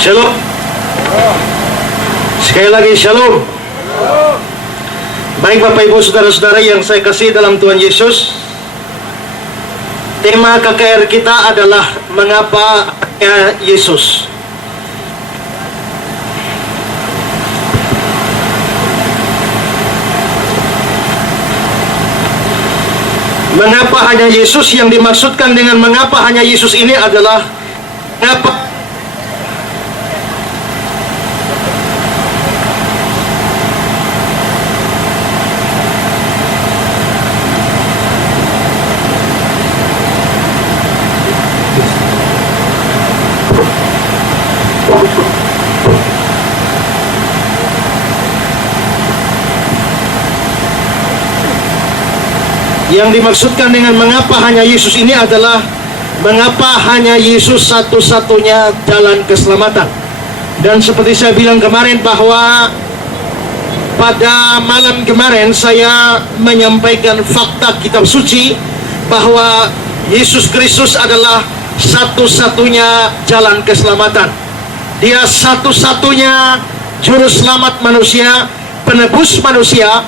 Shalom. Sekali lagi shalom. Baik Bapak Ibu Saudara-saudara yang saya kasih dalam Tuhan Yesus, tema KKR kita adalah mengapa hanya Yesus. Mengapa hanya Yesus? Yang dimaksudkan dengan mengapa hanya Yesus ini adalah mengapa Yang dimaksudkan dengan mengapa hanya Yesus ini adalah mengapa hanya Yesus satu-satunya jalan keselamatan. Dan seperti saya bilang kemarin bahwa pada malam kemarin saya menyampaikan fakta kitab suci bahwa Yesus Kristus adalah satu-satunya jalan keselamatan. Dia satu-satunya juru selamat manusia, penebus manusia,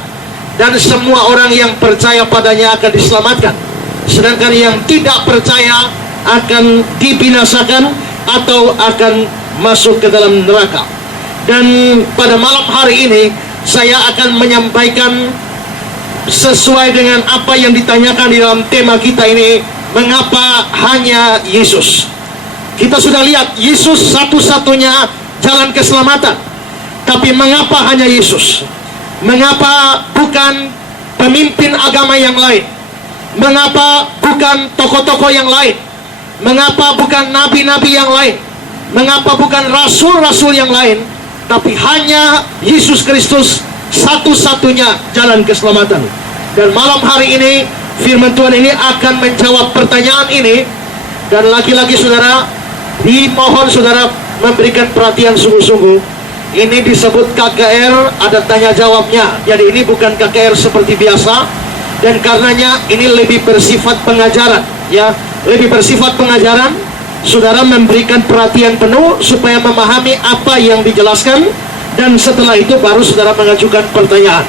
dan semua orang yang percaya padanya akan diselamatkan. Sedangkan yang tidak percaya akan dibinasakan atau akan masuk ke dalam neraka. Dan pada malam hari ini saya akan menyampaikan sesuai dengan apa yang ditanyakan di dalam tema kita ini, mengapa hanya Yesus. Kita sudah lihat Yesus satu-satunya jalan keselamatan. Tapi mengapa hanya Yesus? Mengapa bukan pemimpin agama yang lain? Mengapa bukan tokoh-tokoh yang lain? Mengapa bukan nabi-nabi yang lain? Mengapa bukan rasul-rasul yang lain? Tapi hanya Yesus Kristus satu-satunya jalan keselamatan. Dan malam hari ini firman Tuhan ini akan menjawab pertanyaan ini. Dan lagi-lagi saudara, dimohon saudara memberikan perhatian sungguh-sungguh. Ini disebut KKR, ada tanya jawabnya. Jadi ini bukan KKR seperti biasa, dan karenanya ini lebih bersifat pengajaran, ya, lebih bersifat pengajaran. Saudara memberikan perhatian penuh supaya memahami apa yang dijelaskan, dan setelah itu baru saudara mengajukan pertanyaan.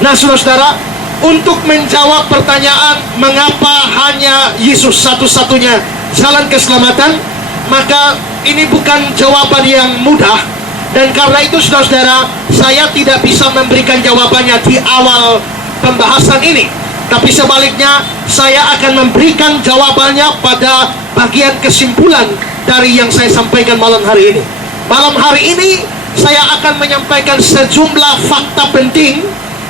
Nah, saudara-saudara, untuk menjawab pertanyaan mengapa hanya Yesus satu-satunya jalan keselamatan, maka ini bukan jawaban yang mudah. Dan karena itu saudara-saudara, saya tidak bisa memberikan jawabannya di awal pembahasan ini. Tapi sebaliknya, saya akan memberikan jawabannya pada bagian kesimpulan dari yang saya sampaikan malam hari ini. Malam hari ini, saya akan menyampaikan sejumlah fakta penting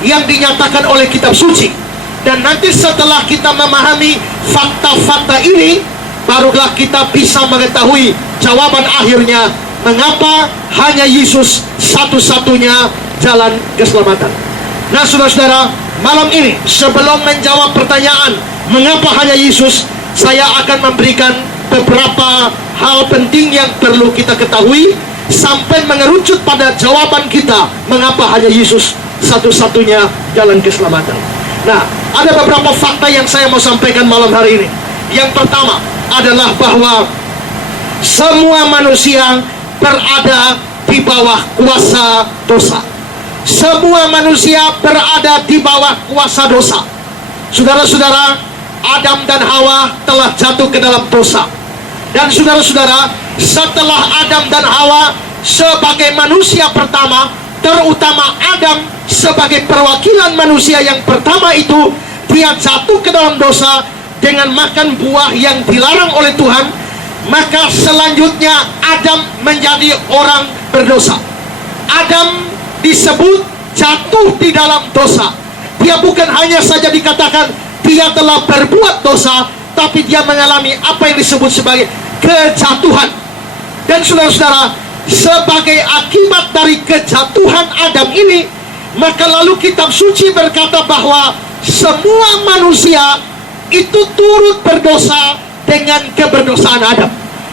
yang dinyatakan oleh kitab suci. Dan nanti setelah kita memahami fakta-fakta ini, barulah kita bisa mengetahui jawaban akhirnya, mengapa hanya Yesus satu-satunya jalan keselamatan. Nah, saudara-saudara, malam ini sebelum menjawab pertanyaan mengapa hanya Yesus, saya akan memberikan beberapa hal penting yang perlu kita ketahui sampai mengerucut pada jawaban kita mengapa hanya Yesus satu-satunya jalan keselamatan. Nah, ada beberapa fakta yang saya mau sampaikan malam hari ini. Yang pertama adalah bahwa semua manusia berada di bawah kuasa dosa. Semua manusia berada di bawah kuasa dosa. Saudara-saudara, Adam dan Hawa telah jatuh ke dalam dosa. Dan saudara-saudara, setelah Adam dan Hawa sebagai manusia pertama, terutama Adam sebagai perwakilan manusia yang pertama itu, dia jatuh ke dalam dosa dengan makan buah yang dilarang oleh Tuhan. Maka selanjutnya Adam menjadi orang berdosa. Adam disebut jatuh di dalam dosa. Dia bukan hanya saja dikatakan dia telah berbuat dosa, tapi dia mengalami apa yang disebut sebagai kejatuhan. Dan saudara-saudara, sebagai akibat dari kejatuhan Adam ini, maka lalu kitab suci berkata bahwa semua manusia itu turut berdosa dengan keberdosaan Adam.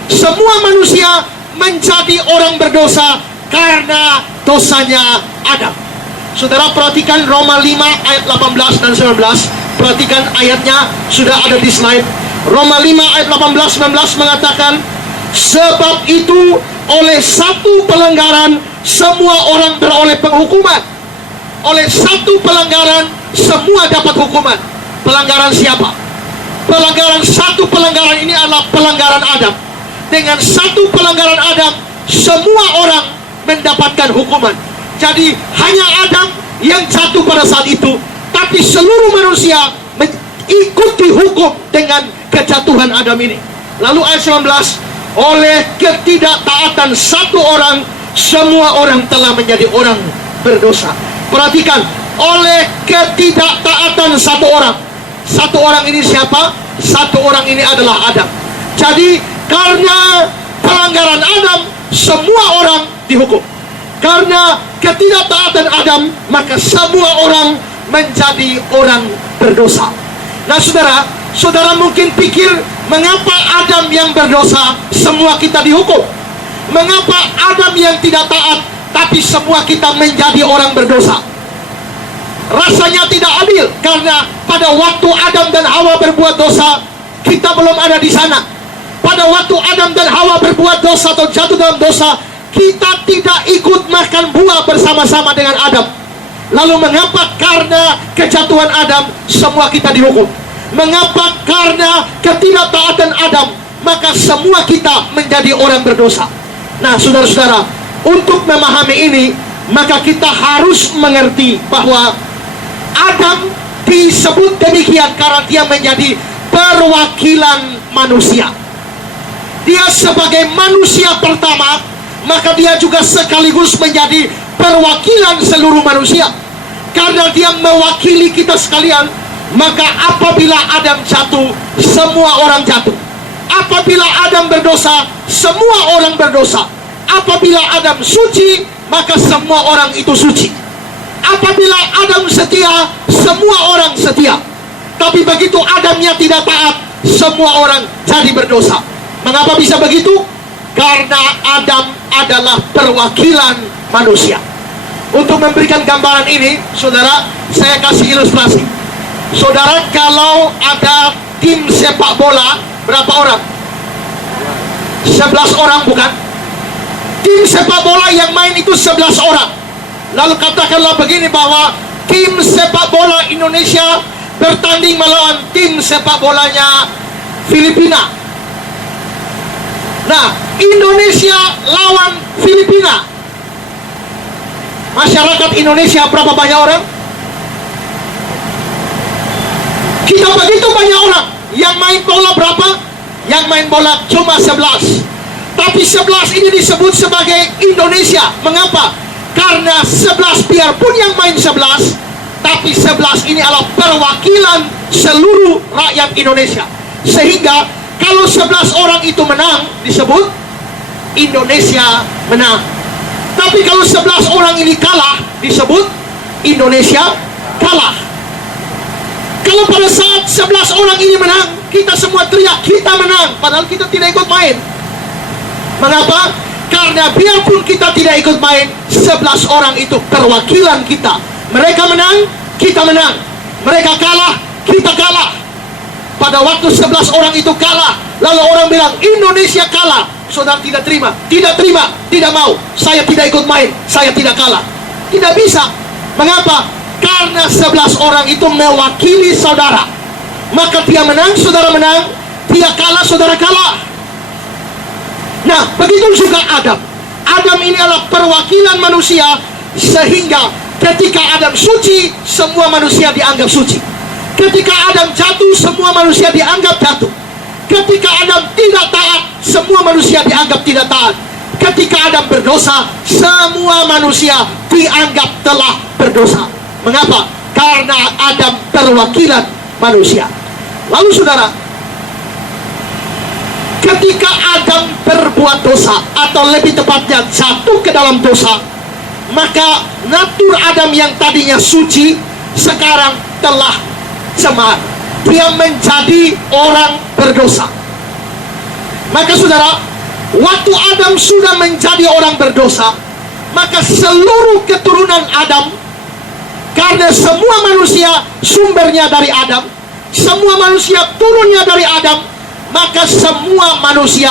Semua manusia menjadi orang berdosa karena dosanya Adam. Saudara perhatikan Roma 5 ayat 18 dan 19. Perhatikan ayatnya, sudah ada di slide. Roma 5 ayat 18-19 mengatakan, sebab itu oleh satu pelanggaran semua orang beroleh penghukuman. Oleh satu pelanggaran semua dapat hukuman. Pelanggaran siapa? Satu pelanggaran ini adalah pelanggaran Adam. Dengan satu pelanggaran Adam, semua orang mendapatkan hukuman. Jadi hanya Adam yang jatuh pada saat itu, tapi seluruh manusia ikut dihukum dengan kejatuhan Adam ini. Lalu ayat 19, oleh ketidaktaatan satu orang, semua orang telah menjadi orang berdosa. Perhatikan, oleh ketidaktaatan satu orang. Satu orang ini siapa? Satu orang ini adalah Adam. Jadi karena pelanggaran Adam, semua orang dihukum. Karena ketidaktaatan Adam, maka semua orang menjadi orang berdosa. Nah saudara mungkin pikir, mengapa Adam yang berdosa semua kita dihukum? Mengapa Adam yang tidak taat tapi semua kita menjadi orang berdosa? Rasanya tidak adil, karena pada waktu Adam dan Hawa berbuat dosa, kita belum ada di sana. Pada waktu Adam dan Hawa berbuat dosa atau jatuh dalam dosa, kita tidak ikut makan buah bersama-sama dengan Adam. Lalu mengapa karena kejatuhan Adam semua kita dihukum? Mengapa karena ketidaktaatan Adam maka semua kita menjadi orang berdosa? Nah saudara-saudara, untuk memahami ini maka kita harus mengerti bahwa Adam disebut demikian karena dia menjadi perwakilan manusia. Dia sebagai manusia pertama, maka dia juga sekaligus menjadi perwakilan seluruh manusia. Karena dia mewakili kita sekalian, maka apabila Adam jatuh, semua orang jatuh. Apabila Adam berdosa, semua orang berdosa. Apabila Adam suci, maka semua orang itu suci. Apabila Adam setia, semua orang setia. Tapi begitu Adamnya tidak taat, semua orang jadi berdosa. Mengapa bisa begitu? Karena Adam adalah perwakilan manusia. Untuk memberikan gambaran ini, saudara, saya kasih ilustrasi. Saudara, kalau ada tim sepak bola, berapa orang? 11 orang, bukan? Tim sepak bola yang main itu 11 orang. Lalu katakanlah begini, bahwa tim sepak bola Indonesia bertanding melawan tim sepak bolanya Filipina. Nah, Indonesia lawan Filipina. Masyarakat Indonesia berapa banyak orang? Kita begitu banyak orang. Yang main bola berapa? Yang main bola cuma 11. Tapi 11 ini disebut sebagai Indonesia. Mengapa? Karena 11, biarpun yang main 11, tapi 11 ini adalah perwakilan seluruh rakyat Indonesia. Sehingga kalau 11 orang itu menang, disebut Indonesia menang. Tapi kalau 11 orang ini kalah, disebut Indonesia kalah. Kalau pada saat 11 orang ini menang, kita semua teriak, kita menang, padahal kita tidak ikut main. Mengapa? Karena biarpun kita tidak ikut main, 11 orang itu perwakilan kita. Mereka menang, kita menang. Mereka kalah, kita kalah. Pada waktu 11 orang itu kalah, lalu orang bilang Indonesia kalah, saudara tidak terima, tidak mau. Saya tidak ikut main, saya tidak kalah. Tidak bisa. Mengapa? Karena 11 orang itu mewakili saudara. Maka dia menang, saudara menang. Dia kalah, saudara kalah. Nah, begitu juga Adam. Adam ini adalah perwakilan manusia, sehingga ketika Adam suci, semua manusia dianggap suci. Ketika Adam jatuh, semua manusia dianggap jatuh. Ketika Adam tidak taat, semua manusia dianggap tidak taat. Ketika Adam berdosa, semua manusia dianggap telah berdosa. Mengapa? Karena Adam perwakilan manusia. Lalu saudara, ketika Adam berbuat dosa, atau lebih tepatnya jatuh ke dalam dosa, maka natur Adam yang tadinya suci sekarang telah cemar. Dia menjadi orang berdosa. Maka saudara, waktu Adam sudah menjadi orang berdosa, maka seluruh keturunan Adam, karena semua manusia sumbernya dari Adam, semua manusia turunnya dari Adam, maka semua manusia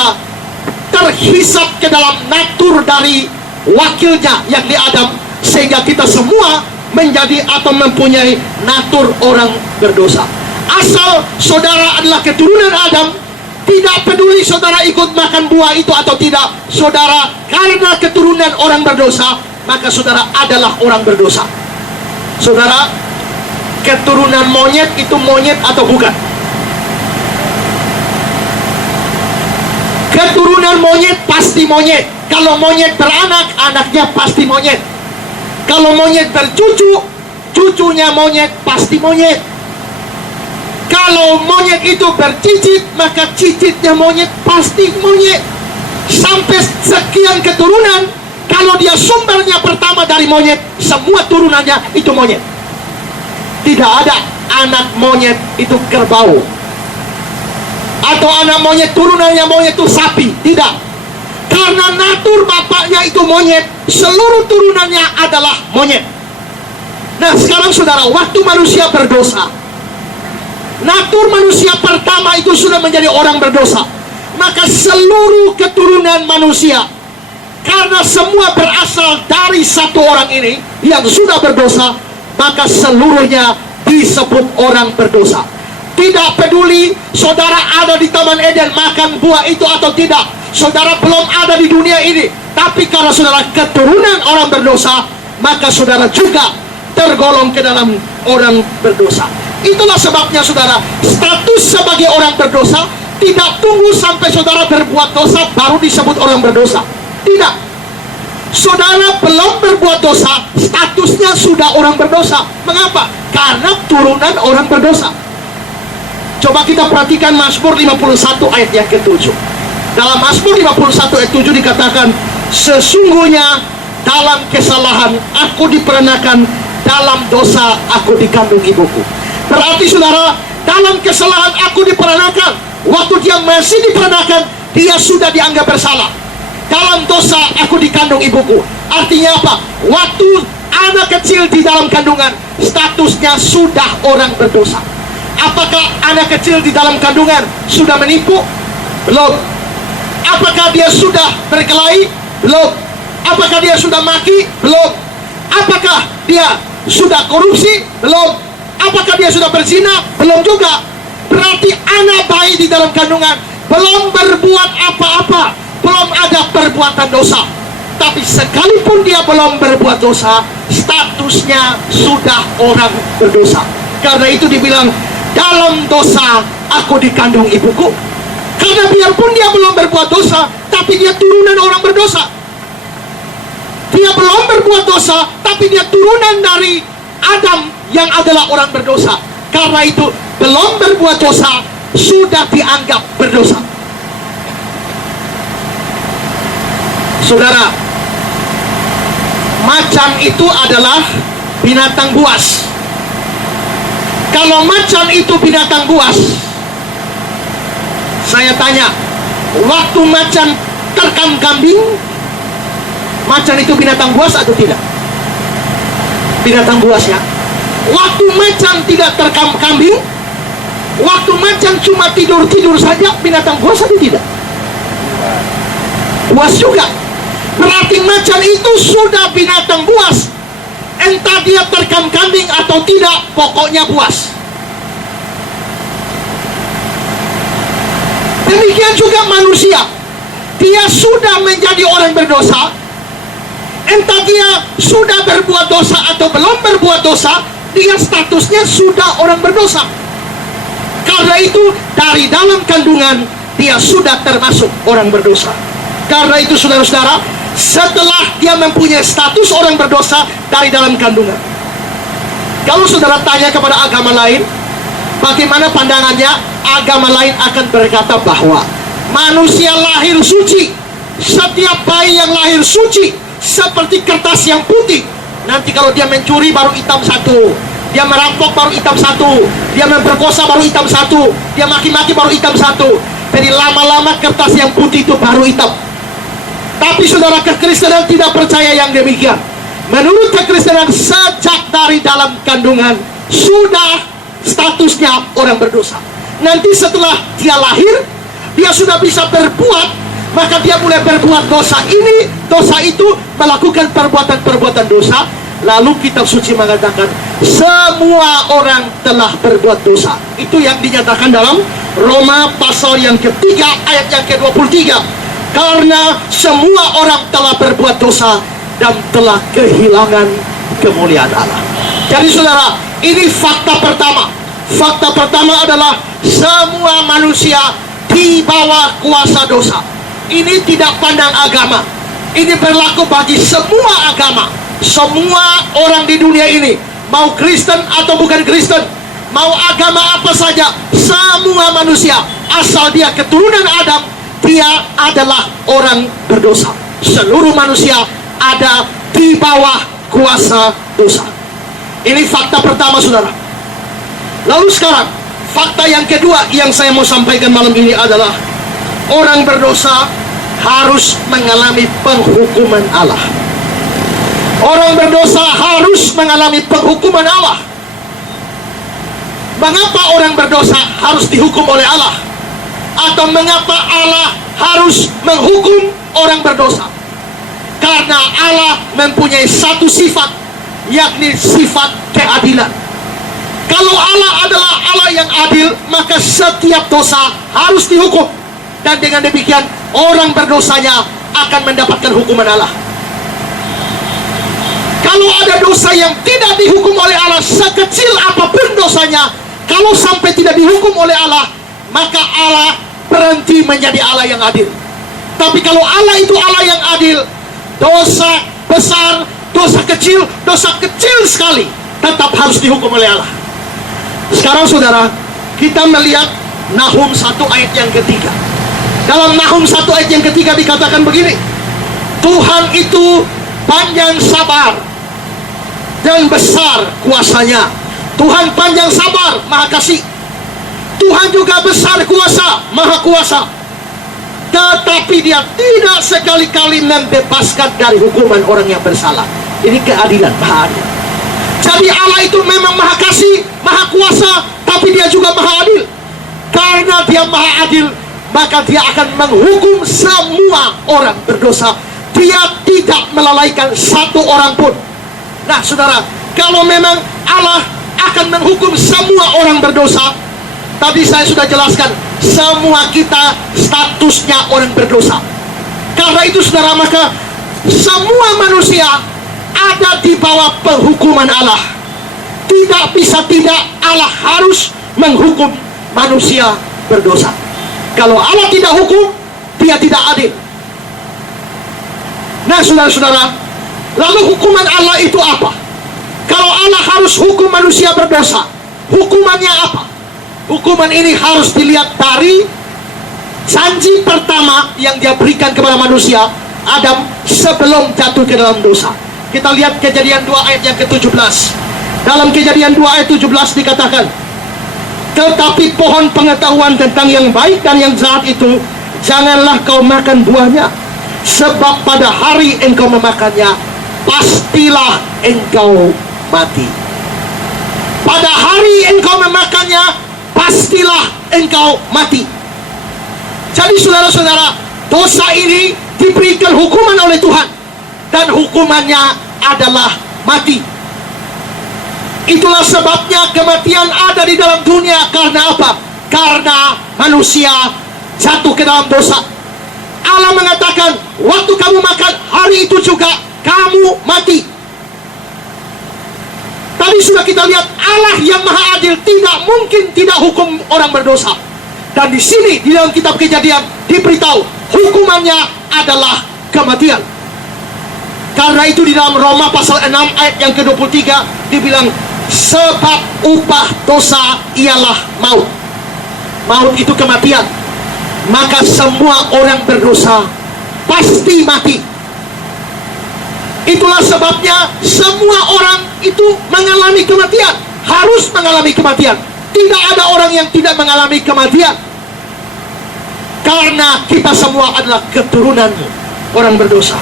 terhisap ke dalam natur dari wakilnya, yakni Adam, sehingga kita semua menjadi atau mempunyai natur orang berdosa. Asal saudara adalah keturunan Adam, tidak peduli saudara ikut makan buah itu atau tidak, saudara karena keturunan orang berdosa, maka saudara adalah orang berdosa. Saudara, keturunan monyet itu monyet atau bukan? Keturunan monyet pasti monyet. Kalau monyet beranak, anaknya pasti monyet. Kalau monyet bercucu, cucunya monyet pasti monyet. Kalau monyet itu bercicit, maka cicitnya monyet pasti monyet. Sampai sekian keturunan, kalau dia sumbernya pertama dari monyet, semua turunannya itu monyet. Tidak ada anak monyet itu kerbau, atau anak monyet turunannya monyet itu sapi. Tidak. Karena natur bapaknya itu monyet, seluruh turunannya adalah monyet. Nah sekarang saudara, waktu manusia berdosa, natur manusia pertama itu sudah menjadi orang berdosa, maka seluruh keturunan manusia, karena semua berasal dari satu orang ini yang sudah berdosa, maka seluruhnya disebut orang berdosa. Tidak peduli saudara ada di Taman Eden makan buah itu atau tidak, saudara belum ada di dunia ini, tapi karena saudara keturunan orang berdosa, maka saudara juga tergolong ke dalam orang berdosa. Itulah sebabnya saudara, status sebagai orang berdosa tidak tunggu sampai saudara berbuat dosa baru disebut orang berdosa. Tidak. Saudara belum berbuat dosa, statusnya sudah orang berdosa. Mengapa? Karena turunan orang berdosa. Coba kita perhatikan Mazmur 51 ayat yang ke-7. Dalam Mazmur 51 ayat 7 dikatakan, sesungguhnya dalam kesalahan aku diperenakan, dalam dosa aku dikandung ibuku. Berarti saudara, dalam kesalahan aku diperenakan. Waktu dia masih diperenakan, dia sudah dianggap bersalah. Dalam dosa aku dikandung ibuku. Artinya apa? Waktu anak kecil di dalam kandungan, statusnya sudah orang berdosa. Apakah anak kecil di dalam kandungan sudah menipu? Belum. Apakah dia sudah berkelahi? Belum. Apakah dia sudah maki? Belum. Apakah dia sudah korupsi? Belum. Apakah dia sudah berzina? Belum juga. Berarti anak bayi di dalam kandungan belum berbuat apa-apa, belum ada perbuatan dosa. Tapi sekalipun dia belum berbuat dosa, statusnya sudah orang berdosa. Karena itu dibilang, dalam dosa aku dikandung ibuku. Karena biarpun dia belum berbuat dosa, tapi dia turunan orang berdosa. Dia belum berbuat dosa, tapi dia turunan dari Adam yang adalah orang berdosa. Karena itu belum berbuat dosa sudah dianggap berdosa. Saudara, macan itu adalah binatang buas. Kalau macan itu binatang buas, saya tanya, waktu macan terkam kambing, macan itu binatang buas atau tidak? Binatang buas ya. Waktu macan tidak terkam kambing, waktu macan cuma tidur-tidur saja, binatang buas atau tidak? Buas juga. Berarti macan itu sudah binatang buas. Entah dia terkam kambing atau tidak, pokoknya buas. Demikian juga manusia. Dia sudah menjadi orang berdosa. Entah dia sudah berbuat dosa atau belum berbuat dosa, dia statusnya sudah orang berdosa. Karena itu dari dalam kandungan dia sudah termasuk orang berdosa. Karena itu saudara-saudara, setelah dia mempunyai status orang berdosa dari dalam kandungan, kalau saudara tanya kepada agama lain, bagaimana pandangannya? Agama lain akan berkata bahwa manusia lahir suci. Setiap bayi yang lahir suci seperti kertas yang putih. Nanti kalau dia mencuri baru hitam satu, dia merampok baru hitam satu, dia memperkosa baru hitam satu, dia maki-maki baru hitam satu. Jadi lama-lama kertas yang putih itu baru hitam. Tapi saudara, kekristenan tidak percaya yang demikian. Menurut kekristenan, sejak dari dalam kandungan sudah statusnya orang berdosa. Nanti setelah dia lahir, dia sudah bisa berbuat maka dia mulai berbuat dosa ini, dosa itu, melakukan perbuatan-perbuatan dosa. Lalu kitab suci mengatakan semua orang telah berbuat dosa. Itu yang dinyatakan dalam Roma pasal yang ketiga ayat yang ke-23. Karena semua orang telah berbuat dosa dan telah kehilangan kemuliaan Allah. Jadi saudara, ini fakta pertama. Fakta pertama adalah semua manusia di bawah kuasa dosa. Ini tidak pandang agama. Ini berlaku bagi semua agama. Semua orang di dunia ini, mau Kristen atau bukan Kristen, mau agama apa saja, semua manusia, asal dia keturunan Adam, dia adalah orang berdosa. Seluruh manusia ada di bawah kuasa dosa. Ini fakta pertama, saudara. Lalu sekarang, fakta yang kedua yang saya mau sampaikan malam ini adalah orang berdosa harus mengalami penghukuman Allah. Orang berdosa harus mengalami penghukuman Allah. Mengapa orang berdosa harus dihukum oleh Allah? Atau mengapa Allah harus menghukum orang berdosa? Karena Allah mempunyai satu sifat, yakni sifat keadilan. Kalau Allah adalah Allah yang adil, maka setiap dosa harus dihukum. Dan dengan demikian, orang berdosanya akan mendapatkan hukuman Allah. Kalau ada dosa yang tidak dihukum oleh Allah, sekecil apapun dosanya, kalau sampai tidak dihukum oleh Allah, maka Allah berhenti menjadi Allah yang adil. Tapi kalau Allah itu Allah yang adil, dosa besar, dosa kecil sekali tetap harus dihukum oleh Allah. Sekarang saudara, kita melihat Nahum 1 ayat yang ketiga. Dalam Nahum 1 ayat yang ketiga dikatakan begini, Tuhan itu panjang sabar dan besar kuasanya. Tuhan panjang sabar, maha kasih. Tuhan juga besar kuasa, maha kuasa. Tetapi dia tidak sekali-kali membebaskan dari hukuman orang yang bersalah. Ini keadilan, maha adil. Jadi Allah itu memang maha kasih, maha kuasa, tapi dia juga maha adil. Karena dia maha adil, maka dia akan menghukum semua orang berdosa. Dia tidak melalaikan satu orang pun. Nah saudara, kalau memang Allah akan menghukum semua orang berdosa, tadi saya sudah jelaskan, semua kita statusnya orang berdosa. Karena itu saudara, maka semua manusia ada di bawah penghukuman Allah. Tidak bisa tidak, Allah harus menghukum manusia berdosa. Kalau Allah tidak hukum, dia tidak adil. Nah saudara-saudara, lalu hukuman Allah itu apa? Kalau Allah harus hukum manusia berdosa, hukumannya apa? Hukuman ini harus dilihat dari janji pertama yang dia berikan kepada manusia, Adam, sebelum jatuh ke dalam dosa. Kita lihat Kejadian 2 ayat yang ke-17. Dalam Kejadian 2 ayat 17 dikatakan, tetapi pohon pengetahuan tentang yang baik dan yang jahat itu, janganlah kau makan buahnya, sebab pada hari engkau memakannya, pastilah engkau mati. Pada hari engkau memakannya, pastilah engkau mati. Jadi saudara-saudara, dosa ini diberikan hukuman oleh Tuhan, dan hukumannya adalah mati. Itulah sebabnya kematian ada di dalam dunia. Karena apa? Karena manusia jatuh ke dalam dosa. Allah mengatakan, waktu kamu makan, hari itu juga kamu mati. Tadi sudah kita lihat, Allah yang maha adil tidak mungkin tidak hukum orang berdosa. Dan di sini di dalam kitab Kejadian diberitahu hukumannya adalah kematian. Karena itu di dalam Roma pasal 6 ayat yang ke-23 dibilang, sebab upah dosa ialah maut. Maut itu kematian. Maka semua orang berdosa pasti mati. Itulah sebabnya semua orang itu mengalami kematian, harus mengalami kematian. Tidak ada orang yang tidak mengalami kematian, karena kita semua adalah keturunan orang berdosa.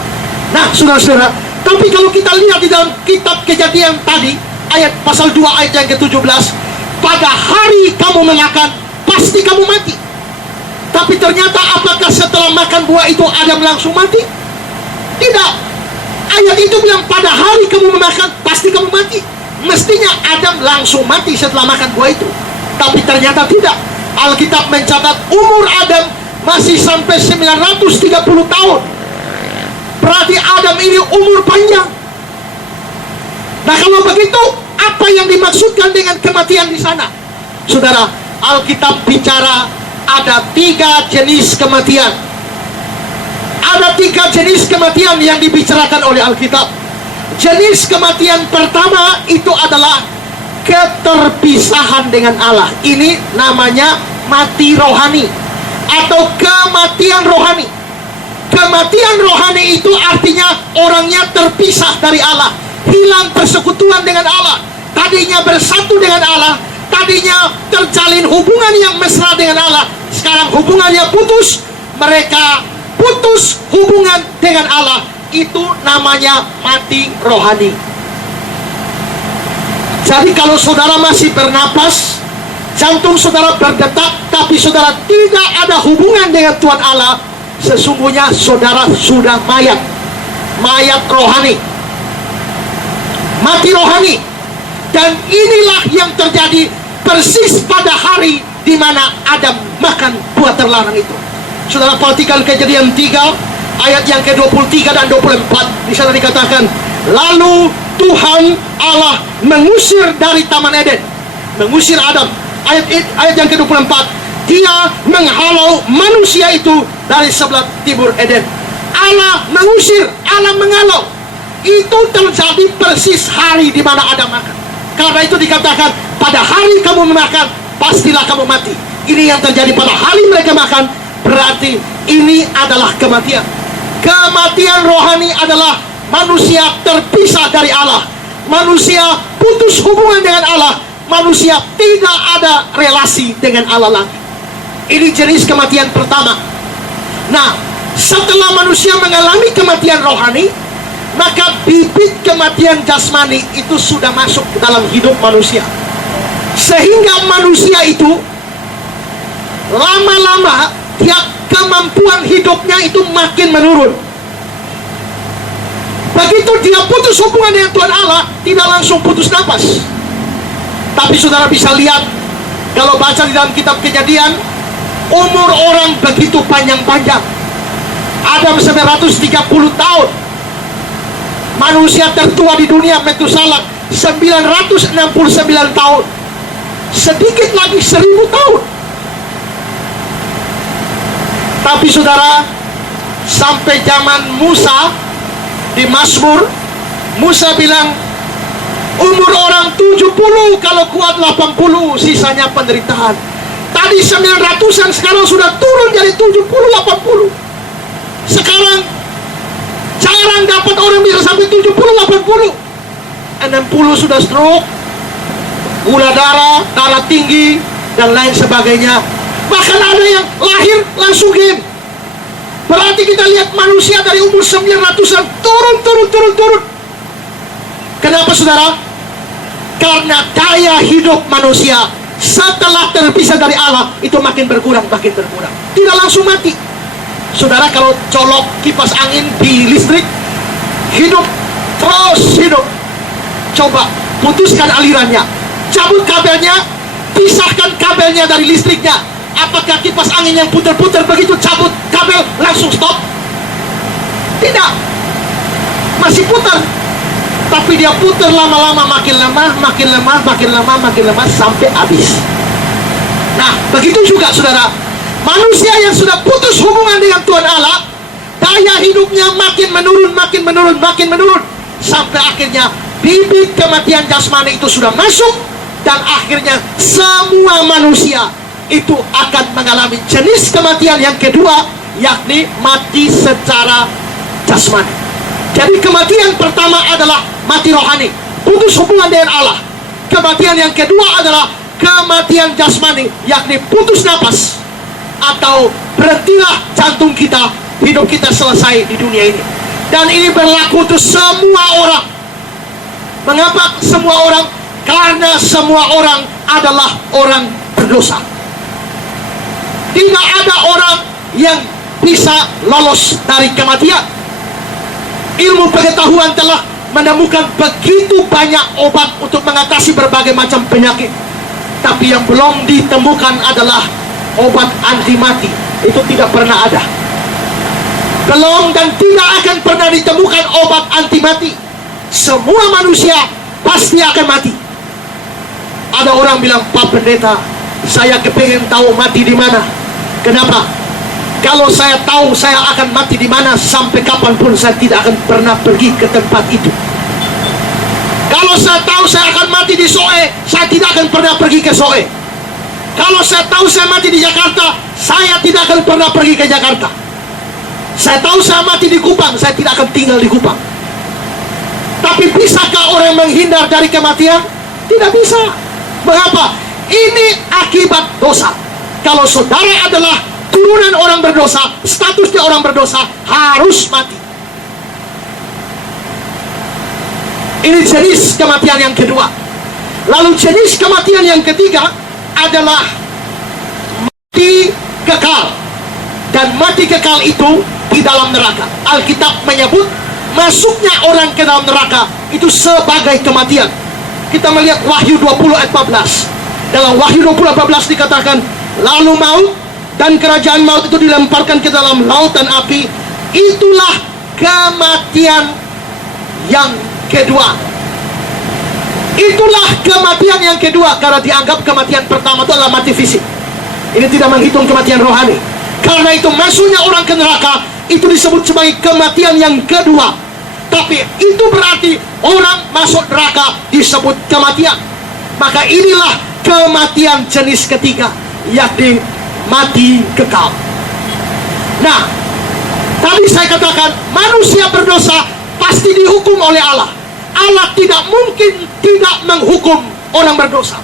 Nah saudara-saudara, tapi kalau kita lihat di dalam kitab Kejadian tadi, ayat pasal 2 ayat yang ke-17, pada hari kamu memakan, pasti kamu mati. Tapi ternyata apakah setelah makan buah itu Adam langsung mati? Tidak. Ayat itu bilang pada hari kamu memakan pasti kamu mati. Mestinya Adam langsung mati setelah makan buah itu. Tapi ternyata tidak. Alkitab mencatat umur Adam masih sampai 930 tahun. Berarti Adam ini umur panjang. Nah, kalau begitu, apa yang dimaksudkan dengan kematian di sana? Saudara, Alkitab bicara ada 3 jenis kematian. Ada 3 jenis kematian yang dibicarakan oleh Alkitab. Jenis kematian pertama itu adalah keterpisahan dengan Allah. Ini namanya mati rohani atau kematian rohani. Kematian rohani itu artinya orangnya terpisah dari Allah, hilang persekutuan dengan Allah. Tadinya bersatu dengan Allah, tadinya terjalin hubungan yang mesra dengan Allah, sekarang hubungannya putus. Mereka putus hubungan dengan Allah. Itu namanya mati rohani. Jadi kalau saudara masih bernapas, jantung saudara berdetak, tapi saudara tidak ada hubungan dengan Tuhan Allah, sesungguhnya saudara sudah mayat. Mayat rohani, mati rohani. Dan inilah yang terjadi persis pada hari di mana Adam makan buah terlarang itu. Saudara perhatikan Kejadian 3 ayat yang ke-23 dan 24. Di sana dikatakan, lalu Tuhan Allah mengusir dari Taman Eden, mengusir Adam. Ayat yang ke-24, Dia menghalau manusia itu dari sebelah timur Eden. Allah mengusir, Allah menghalau. Itu terjadi persis hari di mana Adam makan. Karena itu dikatakan, pada hari kamu memakan, pastilah kamu mati. Ini yang terjadi pada hari mereka makan. Berarti ini adalah kematian. Kematian rohani adalah manusia terpisah dari Allah. Manusia putus hubungan dengan Allah. Manusia tidak ada relasi dengan Allah lagi. Ini jenis kematian pertama. Nah, setelah manusia mengalami kematian rohani, maka bibit kematian jasmani itu sudah masuk ke dalam hidup manusia. Sehingga manusia itu lama-lama dia kemampuan hidupnya itu makin menurun. Begitu dia putus hubungan dengan Tuhan Allah, tidak langsung putus napas. Tapi saudara bisa lihat, kalau baca di dalam kitab Kejadian, umur orang begitu panjang-panjang. Adam 930 tahun. Manusia tertua di dunia Metusalah 969 tahun. Sedikit lagi 1000 tahun. Tapi saudara, sampai zaman Musa di Mazmur, Musa bilang umur orang 70, kalau kuat 80, sisanya penderitaan. Tadi 900-an, sekarang sudah turun jadi 70-80. Sekarang jarang dapat orang bisa sampai 70-80. 60 sudah stroke, gula darah, darah tinggi, dan lain sebagainya. Bahkan ada yang lahir langsung gen. Berarti kita lihat manusia dari umur 900-an turun. Kenapa saudara? Karena daya hidup manusia setelah terpisah dari Allah itu makin berkurang. Tidak langsung mati. Saudara kalau colok kipas angin di listrik, hidup, terus hidup. Coba putuskan alirannya, cabut kabelnya, pisahkan kabelnya dari listriknya. Apakah kipas angin yang putar-putar begitu cabut kabel langsung stop? Tidak, masih putar. Tapi dia putar lama-lama, makin lama sampai habis. Nah, begitu juga saudara, manusia yang sudah putus hubungan dengan Tuhan Allah, daya hidupnya makin menurun, sampai akhirnya bibit kematian jasmani itu sudah masuk, dan akhirnya semua manusia itu akan mengalami jenis kematian yang kedua, yakni mati secara jasmani. Jadi kematian pertama adalah mati rohani, putus hubungan dengan Allah. Kematian yang kedua adalah kematian jasmani, yakni putus napas, atau berhentilah jantung kita, hidup kita selesai di dunia ini. Dan ini berlaku untuk semua orang. Mengapa semua orang? Karena semua orang adalah orang berdosa. Tidak ada orang yang bisa lolos dari kematian. Ilmu pengetahuan telah menemukan begitu banyak obat untuk mengatasi berbagai macam penyakit, tapi yang belum ditemukan adalah obat anti mati. Itu tidak pernah ada. Belum dan tidak akan pernah ditemukan obat anti mati. Semua manusia pasti akan mati. Ada orang bilang, Pak Pendeta, saya kepengen tahu mati di mana. Kenapa? Kalau saya tahu saya akan mati di mana, sampai kapanpun saya tidak akan pernah pergi ke tempat itu. Kalau saya tahu saya akan mati di Soe, saya tidak akan pernah pergi ke Soe. Kalau saya tahu saya mati di Jakarta, saya tidak akan pernah pergi ke Jakarta. Saya tahu saya mati di Kupang, saya tidak akan tinggal di Kupang. Tapi bisakah orang menghindar dari kematian? Tidak bisa. Mengapa? Ini akibat dosa. Kalau saudara adalah turunan orang berdosa, statusnya orang berdosa, harus mati. Ini jenis kematian yang kedua. Lalu jenis kematian yang ketiga adalah mati kekal. Dan mati kekal itu di dalam neraka. Alkitab menyebut masuknya orang ke dalam neraka itu sebagai kematian. Kita melihat Wahyu 20 ayat 14. Dalam Wahyu 20 ayat 14 dikatakan, lalu maut dan kerajaan maut itu dilemparkan ke dalam lautan api. Itulah kematian yang kedua. Itulah kematian yang kedua, karena dianggap kematian pertama itu adalah mati fisik. Ini tidak menghitung kematian rohani. Karena itu masuknya orang ke neraka itu disebut sebagai kematian yang kedua. Tapi itu berarti orang masuk neraka disebut kematian. Maka inilah kematian jenis ketiga, yakni mati kekal. Nah, tadi saya katakan manusia berdosa pasti dihukum oleh Allah. Allah tidak mungkin tidak menghukum orang berdosa.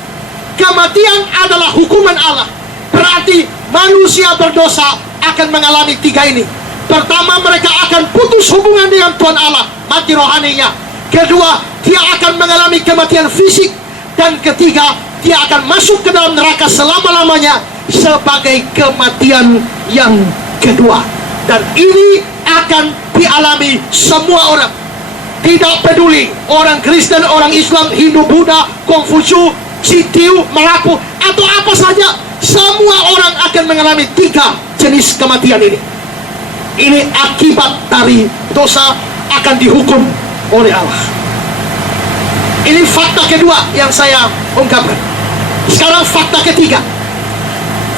Kematian adalah hukuman Allah. Berarti manusia berdosa akan mengalami tiga ini. Pertama, mereka akan putus hubungan dengan Tuhan Allah, mati rohaninya. Kedua, dia akan mengalami kematian fisik. Dan ketiga, dia akan masuk ke dalam neraka selama-lamanya sebagai kematian yang kedua. Dan ini akan dialami semua orang. Tidak peduli orang Kristen, orang Islam, Hindu, Buddha, Konghucu, Sitiu, Melaku, atau apa saja. Semua orang akan mengalami tiga jenis kematian ini. Ini akibat dari dosa, akan dihukum oleh Allah. Ini fakta kedua yang saya ungkapkan. Sekarang fakta ketiga.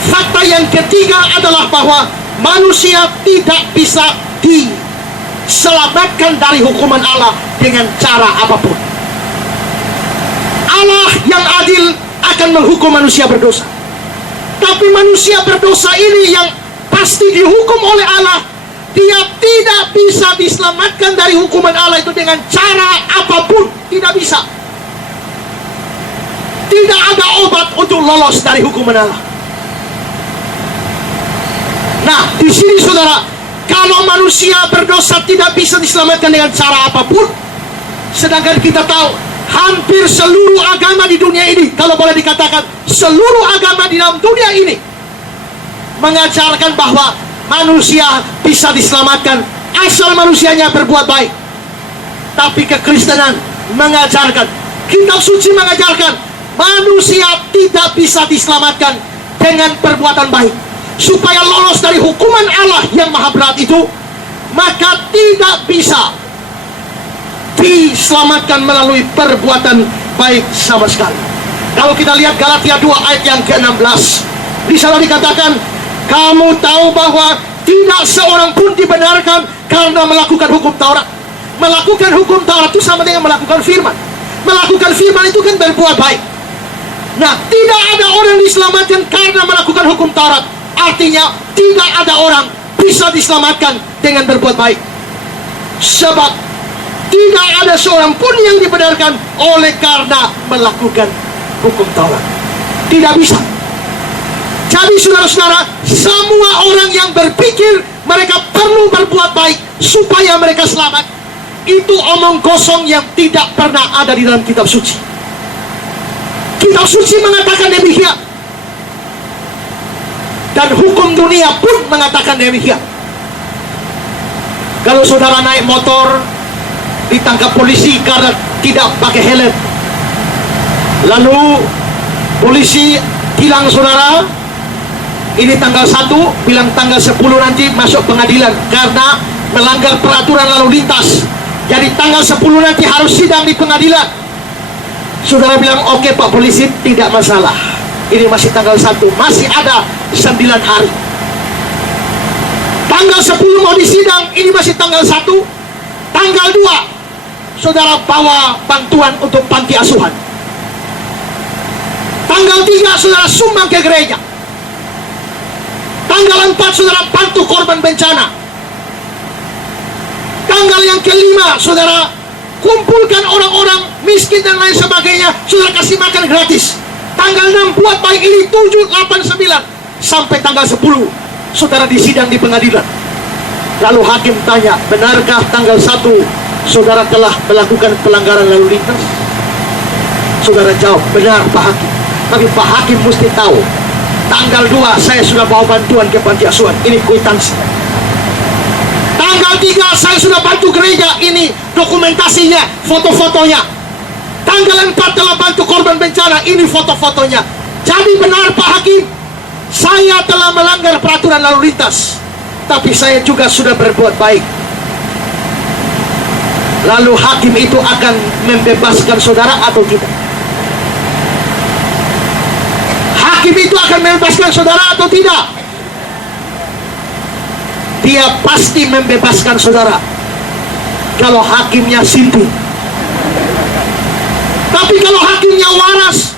Fakta yang ketiga adalah bahwa manusia tidak bisa diselamatkan dari hukuman Allah dengan cara apapun. Allah yang adil akan menghukum manusia berdosa. Tapi manusia berdosa ini yang pasti dihukum oleh Allah. Dia tidak bisa diselamatkan dari hukuman Allah itu dengan cara apapun. Tidak bisa. Tidak ada obat untuk lolos dari hukuman Allah. Nah, di sini saudara, kalau manusia berdosa tidak bisa diselamatkan dengan cara apapun, sedangkan kita tahu hampir seluruh agama di dunia ini, kalau boleh dikatakan seluruh agama di dalam dunia ini mengajarkan bahwa manusia bisa diselamatkan asal manusianya berbuat baik. Tapi kekristenan mengajarkan, kitab suci mengajarkan, manusia tidak bisa diselamatkan dengan perbuatan baik. Supaya lolos dari hukuman Allah yang maha berat itu, maka tidak bisa diselamatkan melalui perbuatan baik sama sekali. Kalau kita lihat Galatia 2 ayat yang ke-16, di sana dikatakan, kamu tahu bahwa tidak seorang pun dibenarkan karena melakukan hukum Taurat. Melakukan hukum Taurat itu sama dengan melakukan firman. Melakukan firman itu kan berbuat baik. Nah, tidak ada orang diselamatkan karena melakukan hukum Taurat. Artinya tidak ada orang bisa diselamatkan dengan berbuat baik. Sebab tidak ada seorang pun yang dibenarkan oleh karena melakukan hukum Taurat. Tidak bisa. Jadi saudara-saudara, semua orang yang berpikir mereka perlu berbuat baik supaya mereka selamat, itu omong kosong yang tidak pernah ada di dalam kitab suci. Kitab suci mengatakan demikian. Dan hukum dunia pun mengatakan demikian. Kalau saudara naik motor ditangkap polisi karena tidak pakai helm, lalu polisi bilang saudara, ini tanggal 1, bilang tanggal 10 nanti masuk pengadilan karena melanggar peraturan lalu lintas. Jadi tanggal 10 nanti harus sidang di pengadilan. Saudara bilang, oke Pak polisi, tidak masalah. Ini masih tanggal 1, masih ada 9 hari. Tanggal 10 mau disidang, ini masih tanggal 1. Tanggal 2, saudara bawa bantuan untuk panti asuhan. Tanggal 3, saudara sumbang ke gereja. Tanggal 4, saudara bantu korban bencana. Tanggal yang kelima, saudara kumpulkan orang-orang miskin dan lain sebagainya, saudara kasih makan gratis. Tanggal 6 buat baik ini 7, 8, 9 sampai tanggal 10 saudara disidang di pengadilan. Lalu hakim tanya, benarkah tanggal 1 saudara telah melakukan pelanggaran lalu lintas? Saudara jawab, benar Pak Hakim. Tapi Pak Hakim mesti tahu, tanggal 2 saya sudah bawa bantuan ke panti asuhan, ini kwitansi. Tanggal 3 saya sudah bantu gereja, ini dokumentasinya, foto-fotonya. Tanggal 4 telah bantu korban bencana, ini foto-fotonya. Jadi benar Pak Hakim, saya telah melanggar peraturan lalu lintas, tapi saya juga sudah berbuat baik. Lalu hakim itu akan membebaskan saudara atau tidak? Hakim itu akan membebaskan saudara atau tidak? Dia pasti membebaskan saudara kalau hakimnya simpul. Tapi kalau hakimnya waras,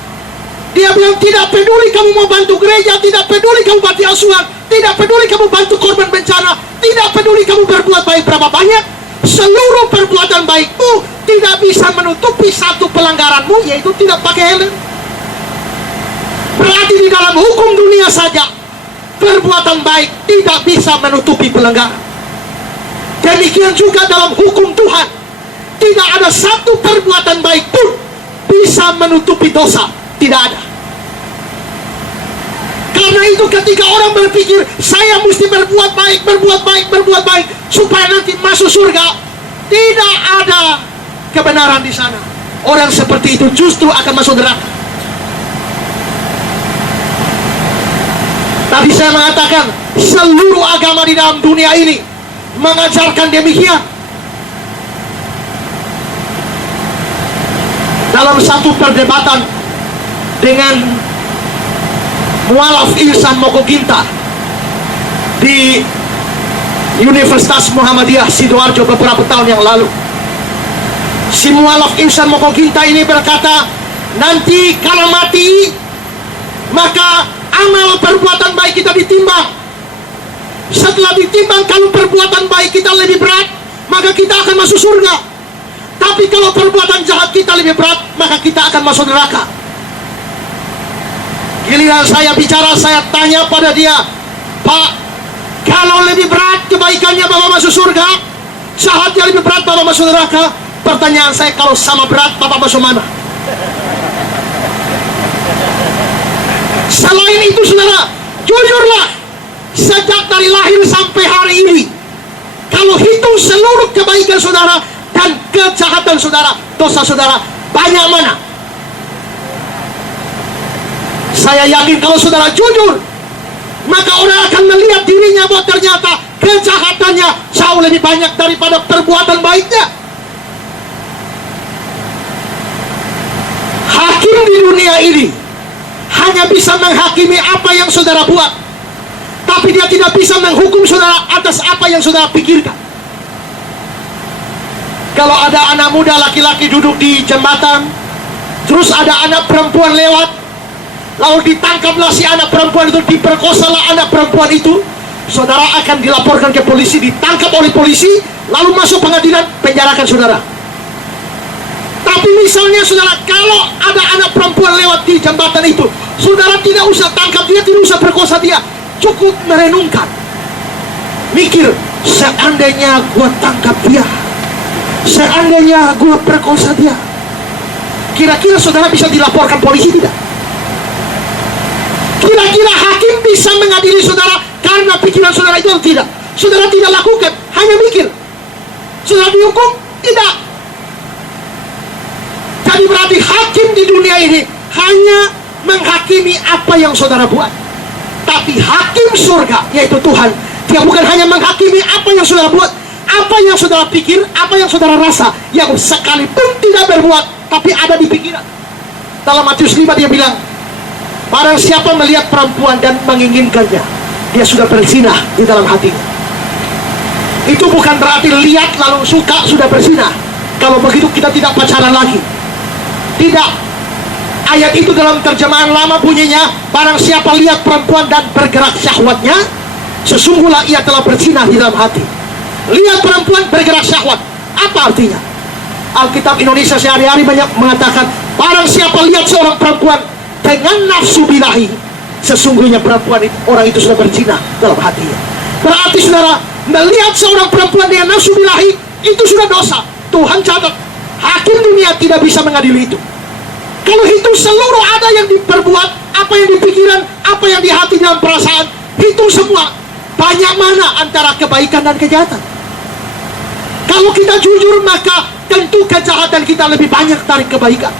dia bilang tidak peduli kamu mau bantu gereja, tidak peduli kamu panti asuhan, tidak peduli kamu bantu korban bencana, tidak peduli kamu berbuat baik berapa banyak, seluruh perbuatan baikmu tidak bisa menutupi satu pelanggaranmu, yaitu tidak pakai helm. Berarti di dalam hukum dunia saja perbuatan baik tidak bisa menutupi pelanggaran. Demikian juga dalam hukum Tuhan, tidak ada satu perbuatan baik pun bisa menutupi dosa, tidak ada. Karena itu ketika orang berpikir saya mesti berbuat baik supaya nanti masuk surga, tidak ada kebenaran di sana. Orang seperti itu justru akan masuk neraka. Tadi saya mengatakan seluruh agama di dalam dunia ini mengajarkan demikian. Dalam satu perdebatan dengan mualaf Ihsan Mokoginta di Universitas Muhammadiyah Sidoarjo beberapa tahun yang lalu, si mualaf Ihsan Mokoginta ini berkata, nanti kalau mati maka amal perbuatan baik kita ditimbang. Setelah ditimbang, kalau perbuatan baik kita lebih berat, maka kita akan masuk surga. Tapi kalau perbuatan jahat kita lebih berat, maka kita akan masuk neraka. Giliran saya bicara, saya tanya pada dia, Pak, kalau lebih berat kebaikannya Bapak masuk surga, jahatnya lebih berat Bapak masuk neraka. Pertanyaan saya, kalau sama berat Bapak masuk mana? Selain itu saudara, jujurlah, sejak dari lahir sampai hari ini, kalau hitung seluruh kebaikan saudara dan kejahatan saudara, dosa saudara, banyak mana? Saya yakin kalau saudara jujur, maka orang akan melihat dirinya bahwa ternyata kejahatannya jauh lebih banyak daripada perbuatan baiknya. Hakim di dunia ini hanya bisa menghakimi apa yang saudara buat, tapi dia tidak bisa menghukum saudara atas apa yang saudara pikirkan. Kalau ada anak muda laki-laki duduk di jembatan, terus ada anak perempuan lewat, lalu ditangkaplah si anak perempuan itu, diperkosalah anak perempuan itu, saudara akan dilaporkan ke polisi, ditangkap oleh polisi, lalu masuk pengadilan, penjarakan saudara. Tapi misalnya saudara, kalau ada anak perempuan lewat di jembatan itu, saudara tidak usah tangkap dia, tidak usah perkosa dia, cukup merenungkan, mikir, seandainya gua tangkap dia, seandainya gua perkosa dia, kira-kira saudara bisa dilaporkan polisi tidak? Kira-kira hakim bisa mengadili saudara karena pikiran saudara itu? Tidak. Saudara tidak lakukan, hanya mikir. Saudara dihukum? Tidak. Jadi berarti hakim di dunia ini hanya menghakimi apa yang saudara buat. Tapi hakim surga, yaitu Tuhan, dia bukan hanya menghakimi apa yang saudara buat, apa yang saudara pikir, apa yang saudara rasa, yang sekalipun tidak berbuat, tapi ada di pikiran. Dalam Matius 5 dia bilang, barang siapa melihat perempuan dan menginginkannya, dia sudah berzinah di dalam hatinya. Itu bukan berarti lihat lalu suka sudah berzinah. Kalau begitu kita tidak pacaran lagi. Tidak. Ayat itu dalam terjemahan lama bunyinya, barang siapa lihat perempuan dan bergerak syahwatnya, sesungguhnya ia telah berzinah di dalam hati. Lihat perempuan bergerak syahwat, apa artinya? Alkitab Indonesia sehari-hari banyak mengatakan, barang siapa lihat seorang perempuan dengan nafsu birahi, sesungguhnya perempuan itu, orang itu sudah berzinah dalam hatinya. Berarti saudara, melihat seorang perempuan dengan nafsu birahi, itu sudah dosa. Tuhan catat, hakim dunia tidak bisa mengadili itu. Kalau itu seluruh ada yang diperbuat, apa yang dipikiran, apa yang di hati dalam perasaan, itu semua banyak mana antara kebaikan dan kejahatan. Kalau kita jujur, maka tentu kejahatan kita lebih banyak dari kebaikan.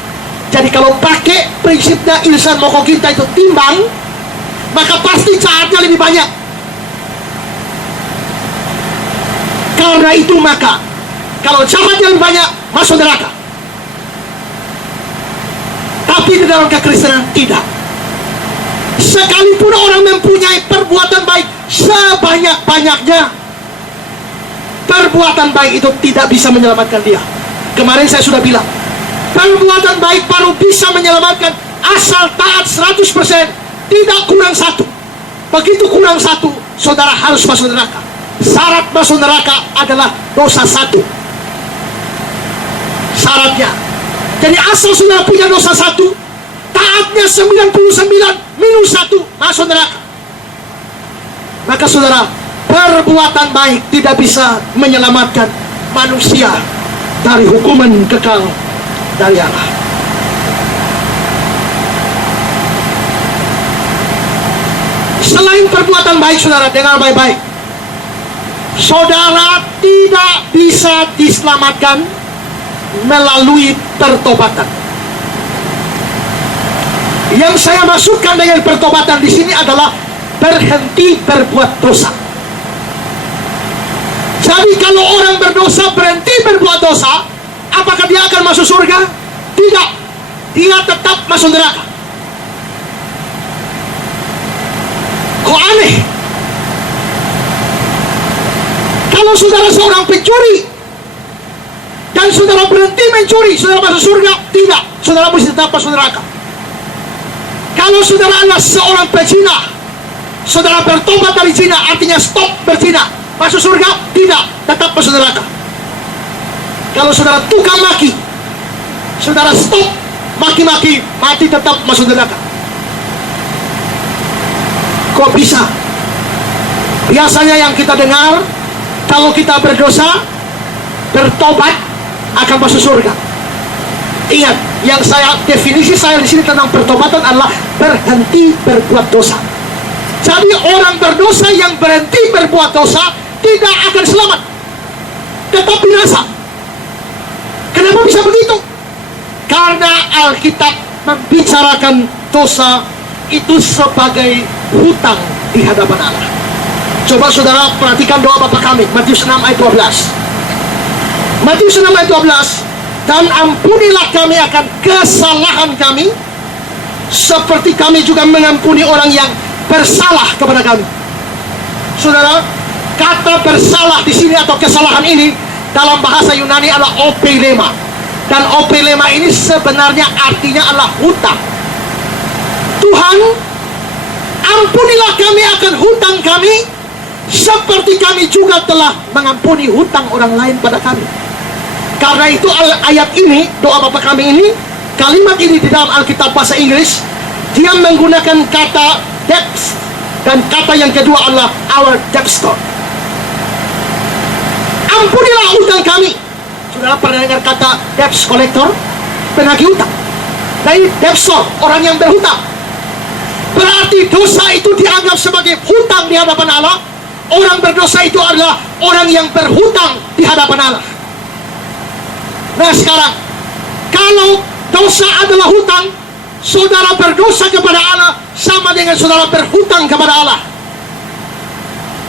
Jadi kalau pakai prinsipnya insan moko kita itu timbang, maka pasti jahatnya lebih banyak. Karena itu maka kalau jahatnya lebih banyak, masuk neraka. Tapi di dalam kekristenan tidak. Sekalipun orang mempunyai perbuatan baik sebanyak-banyaknya, perbuatan baik itu tidak bisa menyelamatkan dia. Kemarin saya sudah bilang, perbuatan baik baru bisa menyelamatkan asal taat 100%, tidak kurang satu. Begitu kurang satu, saudara harus masuk neraka. Syarat masuk neraka adalah dosa satu. Syaratnya. Jadi asal saudara punya dosa satu, taatnya 99 minus satu, masuk neraka. Maka saudara, perbuatan baik tidak bisa menyelamatkan manusia dari hukuman kekal dari Allah. Selain perbuatan baik, saudara, dengar baik-baik. Saudara tidak bisa diselamatkan melalui pertobatan. Yang saya maksudkan dengan pertobatan di sini adalah berhenti berbuat dosa. Jadi kalau orang berdosa berhenti berbuat dosa, apakah dia akan masuk surga? Tidak. Dia tetap masuk neraka. Kok aneh? Kalau saudara seorang pencuri dan saudara berhenti mencuri, saudara masuk surga? Tidak. Saudara mesti tetap masuk neraka. Kalau saudara adalah seorang pezina, saudara bertobat dari zina, artinya stop berzina, masuk surga? Tidak. Tetap masuk neraka. Kalau saudara tukang maki, saudara stop maki-maki, mati, tetap masuk neraka. Kok bisa? Biasanya yang kita dengar, kalau kita berdosa, bertobat, akan masuk surga. Ingat, yang definisi saya di sini tentang pertobatan adalah berhenti berbuat dosa. Jadi orang berdosa yang berhenti berbuat dosa tidak akan selamat, tetap binasa. Kenapa bisa begitu? Karena Alkitab membicarakan dosa itu sebagai hutang di hadapan Allah. Coba saudara perhatikan doa Bapa kami, Matius 6 ayat 12. Matius 6 ayat 12, dan ampunilah kami akan kesalahan kami, seperti kami juga mengampuni orang yang bersalah kepada kami. Saudara, kata bersalah di sini atau kesalahan ini dalam bahasa Yunani adalah opelema. Dan opelema ini sebenarnya artinya adalah hutang. Tuhan, ampunilah kami akan hutang kami, seperti kami juga telah mengampuni hutang orang lain pada kami. Karena itu ayat ini, doa Bapa kami ini, kalimat ini di dalam Alkitab bahasa Inggris, dia menggunakan kata debts, dan kata yang kedua adalah our debtor. Ampunilah hutang kami. Saudara pernah dengar kata debts collector? Penagih hutang. Dari debtor, orang yang berhutang. Berarti dosa itu dianggap sebagai hutang di hadapan Allah. Orang berdosa itu adalah orang yang berhutang di hadapan Allah. Nah sekarang, kalau dosa adalah hutang, saudara berdosa kepada Allah sama dengan saudara berhutang kepada Allah.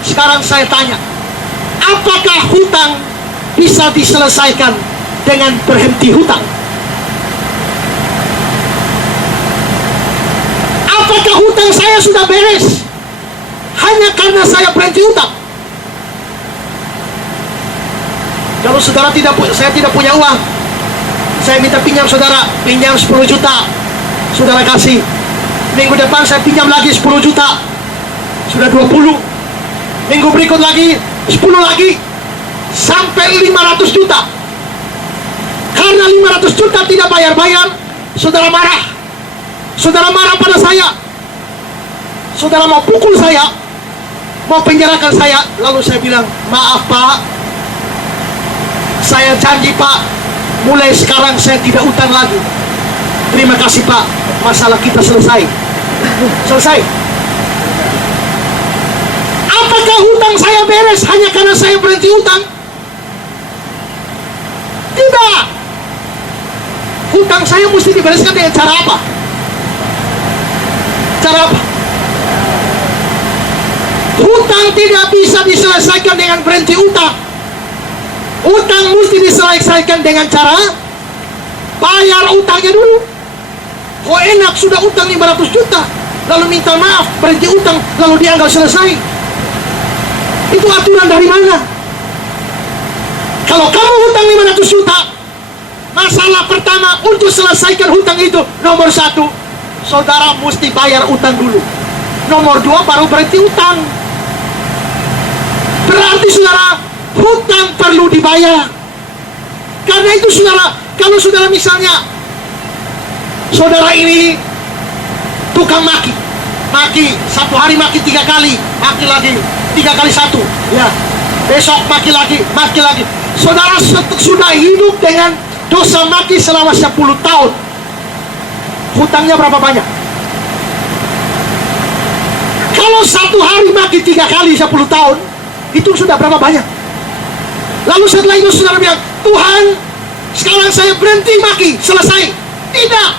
Sekarang saya tanya, apakah hutang bisa diselesaikan dengan berhenti hutang? Apakah hutang saya sudah beres hanya karena saya berhenti hutang? Kalau saudara saya tidak punya uang, saya minta pinjam saudara, pinjam 10 juta, saudara kasih. Minggu depan saya pinjam lagi 10 juta, sudah 20. Minggu berikut lagi 10 lagi, sampai 500 juta. Karena 500 juta tidak bayar-bayar, saudara marah. Saudara marah pada saya. Saudara mau pukul saya, mau penjarakan saya. Lalu saya bilang, maaf Pak, saya janji Pak, mulai sekarang saya tidak utang lagi. Terima kasih Pak, masalah kita selesai. Selesai. Apakah hutang saya beres hanya karena saya berhenti hutang? Tidak. Hutang saya mesti dibereskan dengan cara apa? Cara apa? Hutang tidak bisa diselesaikan dengan berhenti hutang. Hutang mesti diselesaikan dengan cara bayar utangnya dulu. Kok enak sudah utang 500 juta, lalu minta maaf, berhenti utang, lalu dianggap selesai. Itu aturan dari mana? Kalau kamu hutang 500 juta, masalah pertama untuk selesaikan hutang itu, nomor 1, saudara mesti bayar utang dulu. Nomor 2, baru berhenti utang. Berarti saudara, hutang perlu dibayar. Karena itu saudara, kalau saudara misalnya, saudara ini tukang maki, satu hari maki 3 kali, maki lagi 3 kali 1, ya, besok maki lagi. Saudara sudah hidup dengan dosa maki selama 10 tahun. Hutangnya berapa banyak? Kalau satu hari maki 3 kali 10 tahun, itu sudah berapa banyak? Lalu setelah itu saudara bilang, Tuhan, sekarang saya berhenti maki, selesai. Tidak.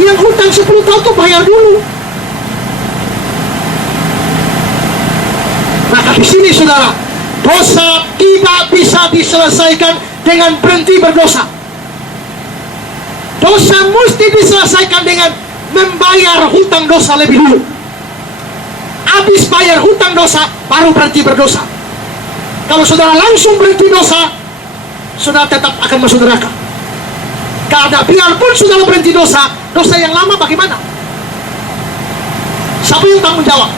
Yang hutang 10 tahun itu bayar dulu. Maka di sini saudara, dosa tidak bisa diselesaikan dengan berhenti berdosa. Dosa mesti diselesaikan dengan membayar hutang dosa lebih dulu. Habis bayar hutang dosa, baru berhenti berdosa. Kalau saudara langsung berhenti dosa, saudara tetap akan masuk neraka. Karena biarpun saudara berhenti dosa, dosa yang lama bagaimana? Siapa yang tanggung jawab?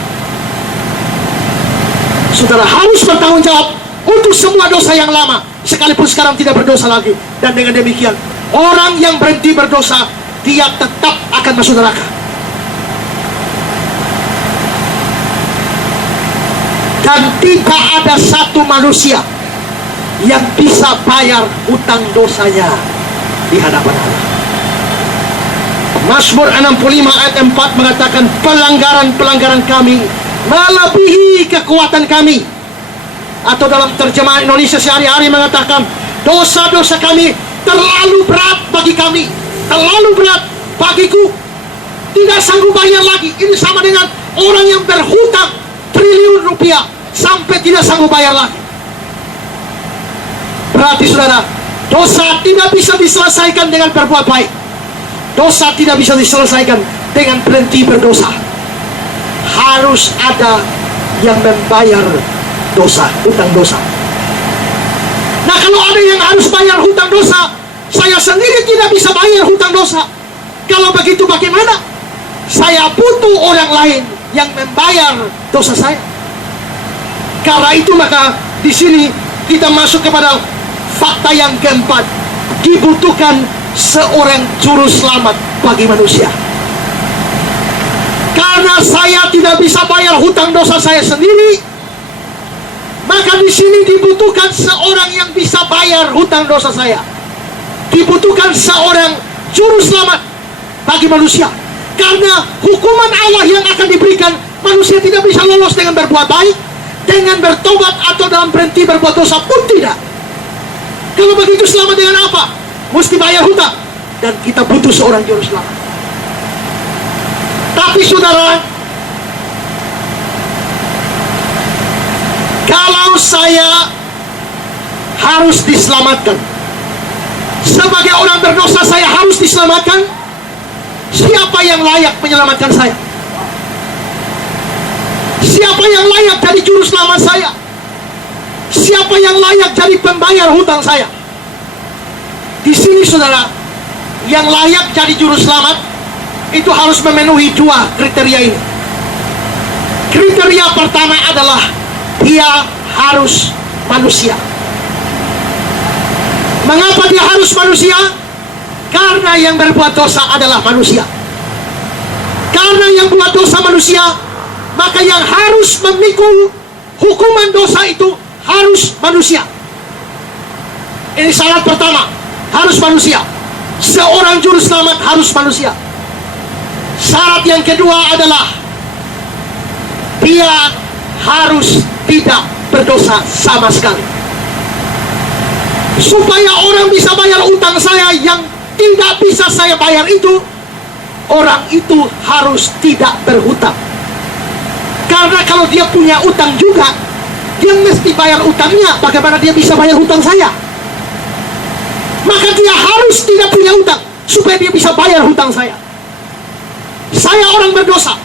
Saudara harus bertanggung jawab untuk semua dosa yang lama, sekalipun sekarang tidak berdosa lagi. Dan dengan demikian, orang yang berhenti berdosa, dia tetap akan masuk neraka. Dan tidak ada satu manusia yang bisa bayar hutang dosanya di hadapan Allah. Mazmur 65 ayat 4 mengatakan, pelanggaran-pelanggaran kami melebihi kekuatan kami. Atau dalam terjemahan Indonesia sehari-hari mengatakan, dosa-dosa kami terlalu berat bagi kami, terlalu berat bagiku, tidak sanggup bayar lagi. Ini sama dengan orang yang berhutang triliun rupiah sampai tidak sanggup bayar lagi. Berarti saudara, dosa tidak bisa diselesaikan dengan berbuat baik. Dosa tidak bisa diselesaikan dengan berhenti berdosa. Harus ada yang membayar dosa, hutang dosa. Nah, kalau ada yang harus bayar hutang dosa, saya sendiri tidak bisa bayar hutang dosa. Kalau begitu bagaimana? Saya butuh orang lain yang membayar dosa saya. Karena itu maka di sini kita masuk kepada fakta yang keempat. Dibutuhkan seorang juru selamat bagi manusia. Karena saya tidak bisa bayar hutang dosa saya sendiri, maka di sini dibutuhkan seorang yang bisa bayar hutang dosa saya. Dibutuhkan seorang juru selamat bagi manusia. Karena hukuman Allah yang akan diberikan, manusia tidak bisa lolos dengan berbuat baik, dengan bertobat atau dalam berhenti berbuat dosa pun tidak. Kalau begitu selamat dengan apa? Mesti bayar hutang. Dan kita butuh seorang juru selamat. Tapi saudara, kalau saya harus diselamatkan, sebagai orang berdosa saya harus diselamatkan, siapa yang layak menyelamatkan saya? Siapa yang layak jadi juru selamat saya? Siapa yang layak jadi pembayar hutang saya? Di sini saudara, yang layak jadi juru selamat itu harus memenuhi dua kriteria ini. Kriteria pertama adalah dia harus manusia. Mengapa dia harus manusia? Karena yang berbuat dosa adalah manusia. Karena yang buat dosa manusia, maka yang harus memikul hukuman dosa itu harus manusia. Ini syarat pertama, harus manusia. Seorang juru selamat harus manusia. Syarat yang kedua adalah dia harus tidak berdosa sama sekali. Supaya orang bisa bayar utang saya yang tidak bisa saya bayar itu, orang itu harus tidak berhutang. Karena kalau dia punya utang juga, dia mesti bayar utangnya. Bagaimana dia bisa bayar hutang saya? Maka dia harus tidak punya utang supaya dia bisa bayar hutang saya. Saya orang berdosa.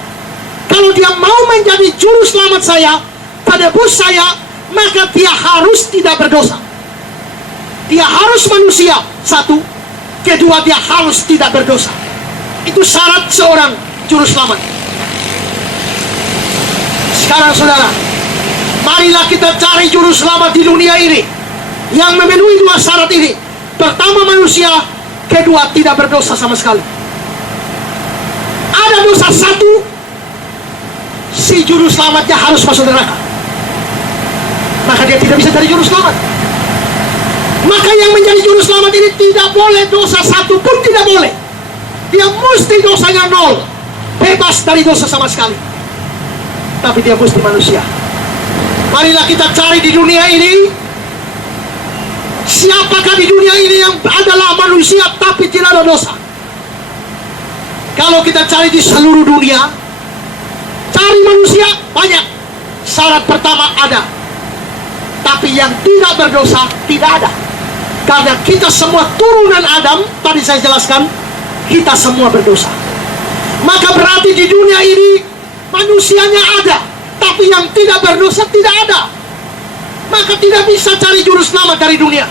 Kalau dia mau menjadi juru selamat saya, penebus saya, maka dia harus tidak berdosa. Dia harus manusia, satu. Kedua, dia harus tidak berdosa. Itu syarat seorang juru selamat. Sekarang saudara, marilah kita cari juru selamat di dunia ini yang memenuhi dua syarat ini. Pertama manusia, kedua tidak berdosa sama sekali. Ada dosa satu, si juru selamatnya harus masuk neraka, maka dia tidak bisa jadi juru selamat. Maka yang menjadi juru selamat ini tidak boleh dosa satu pun tidak boleh. Dia mesti dosanya nol, bebas dari dosa sama sekali. Tapi dia mesti manusia. Marilah kita cari di dunia ini, siapakah di dunia ini yang adalah manusia tapi tidak ada dosa? Kalau kita cari di seluruh dunia, cari manusia banyak. Syarat pertama ada, tapi yang tidak berdosa tidak ada. Karena kita semua turunan Adam, tadi saya jelaskan, kita semua berdosa. Maka berarti di dunia ini manusianya ada, tapi yang tidak berdosa tidak ada. Maka tidak bisa cari juru selamat dari dunia.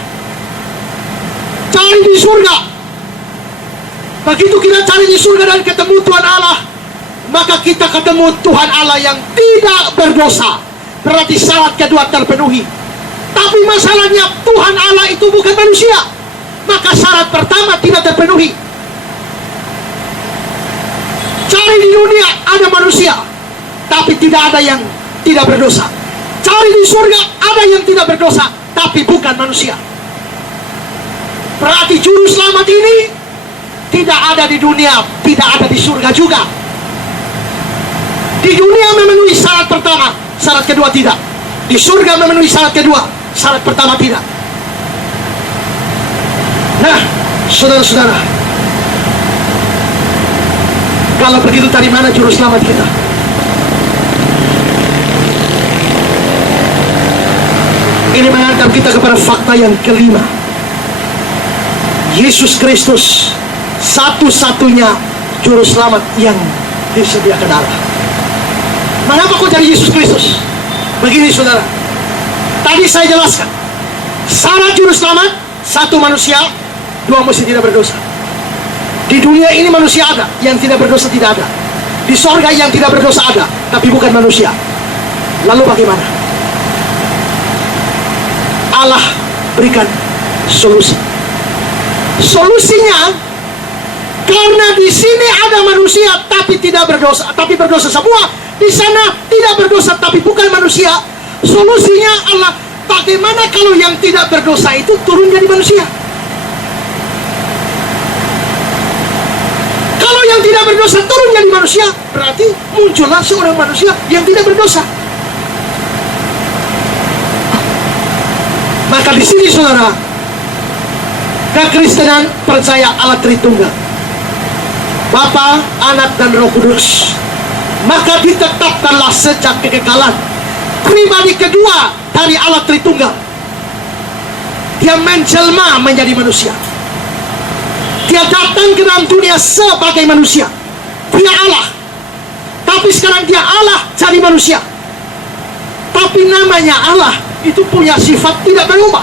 Cari di surga. Begitu kita cari di surga dan ketemu Tuhan Allah, maka kita ketemu Tuhan Allah yang tidak berdosa. Berarti syarat kedua terpenuhi. Tapi masalahnya Tuhan Allah itu bukan manusia, maka syarat pertama tidak terpenuhi. Cari di dunia ada manusia, tapi tidak ada yang tidak berdosa. Cari di surga ada yang tidak berdosa, tapi bukan manusia. Berarti juru selamat ini tidak ada di dunia, tidak ada di surga juga. Di dunia memenuhi syarat pertama, syarat kedua tidak. Di surga memenuhi syarat kedua, syarat pertama tidak. Nah, saudara-saudara, kalau begitu dari mana juru selamat kita? Ini mengantar kita kepada fakta yang kelima. Yesus Kristus satu-satunya juru selamat yang disediakan Allah. Mengapa kok cari Yesus Kristus? Begini saudara, tadi saya jelaskan syarat juru selamat, satu manusia, dua mesti tidak berdosa. Di dunia ini manusia ada, yang tidak berdosa tidak ada. Di sorga yang tidak berdosa ada, tapi bukan manusia. Lalu bagaimana? Allah berikan solusi. Solusinya, karena di sini ada manusia tapi tidak berdosa, tapi berdosa semua. Di sana tidak berdosa tapi bukan manusia. Solusinya Allah, bagaimana kalau yang tidak berdosa itu turun jadi manusia? Kalau yang tidak berdosa turun jadi manusia, berarti muncullah seorang manusia yang tidak berdosa. Maka di sini saudara, kekristenan percaya Allah Tritunggal, Bapa, Anak, dan Roh Kudus. Maka ditetapkanlah sejak kekekalan pribadi kedua dari Allah Tritunggal. Dia menjelma menjadi manusia. Dia datang ke dalam dunia sebagai manusia. Dia Allah, tapi sekarang dia Allah jadi manusia. Tapi namanya Allah itu punya sifat tidak berubah.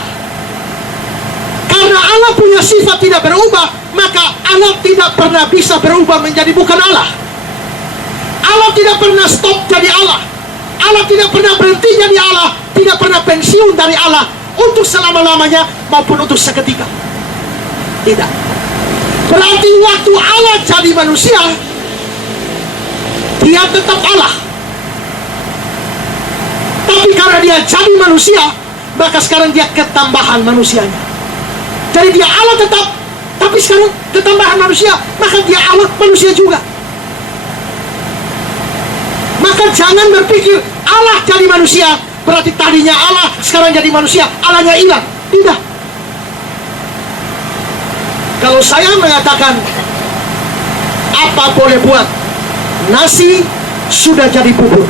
Karena Allah punya sifat tidak berubah, maka Allah tidak pernah bisa berubah menjadi bukan Allah. Allah tidak pernah stop jadi Allah. Allah tidak pernah berhenti jadi Allah, tidak pernah pensiun dari Allah untuk selama-lamanya maupun untuk seketika. Tidak. Berarti waktu Allah jadi manusia, dia tetap Allah. Tapi karena dia jadi manusia, maka sekarang dia ketambahan manusianya. Jadi dia Allah tetap, tapi sekarang ketambahan manusia, maka dia Allah manusia juga. Maka jangan berpikir Allah jadi manusia berarti tadinya Allah, sekarang jadi manusia, Allahnya hilang. Tidak. Kalau saya mengatakan apa boleh buat, nasi sudah jadi bubur.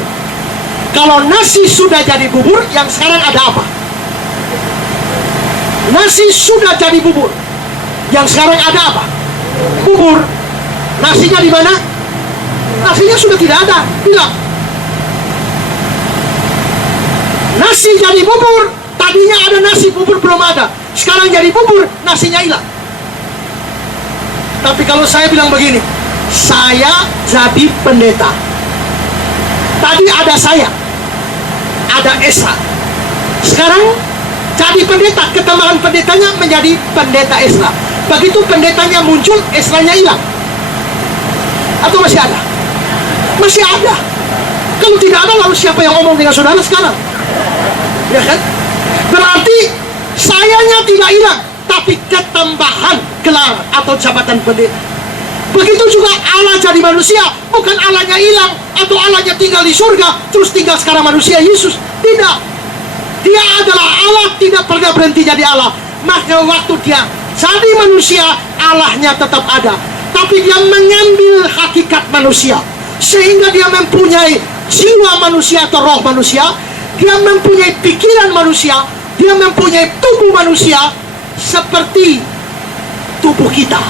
Kalau nasi sudah jadi bubur, yang sekarang ada apa? Nasi sudah jadi bubur, yang sekarang ada apa? Bubur. Nasinya di mana? Nasinya sudah tidak ada, hilang. Nasi jadi bubur, tadinya ada nasi, bubur belum ada. Sekarang jadi bubur, nasinya hilang. Tapi kalau saya bilang begini, saya jadi pendeta. Tadi ada saya, ada Esra. Sekarang jadi pendeta, ketambahan pendetanya menjadi pendeta Esra. Begitu pendetanya muncul, Esranya hilang. Atau masih ada? Masih ada. Kalau tidak ada, lalu siapa yang ngomong dengan saudara sekarang? Ya kan? Berarti sayanya tidak hilang, tapi ketambahan gelar atau jabatan pendeta. Begitu juga Allah jadi manusia, bukan Allahnya hilang atau Allahnya tinggal di surga terus tinggal sekarang manusia Yesus. Tidak. Dia adalah Allah, tidak pernah berhenti jadi Allah. Maka waktu dia jadi manusia, Allahnya tetap ada, tapi dia mengambil hakikat manusia sehingga dia mempunyai jiwa manusia atau roh manusia. Dia mempunyai pikiran manusia, dia mempunyai tubuh manusia seperti tubuh kita.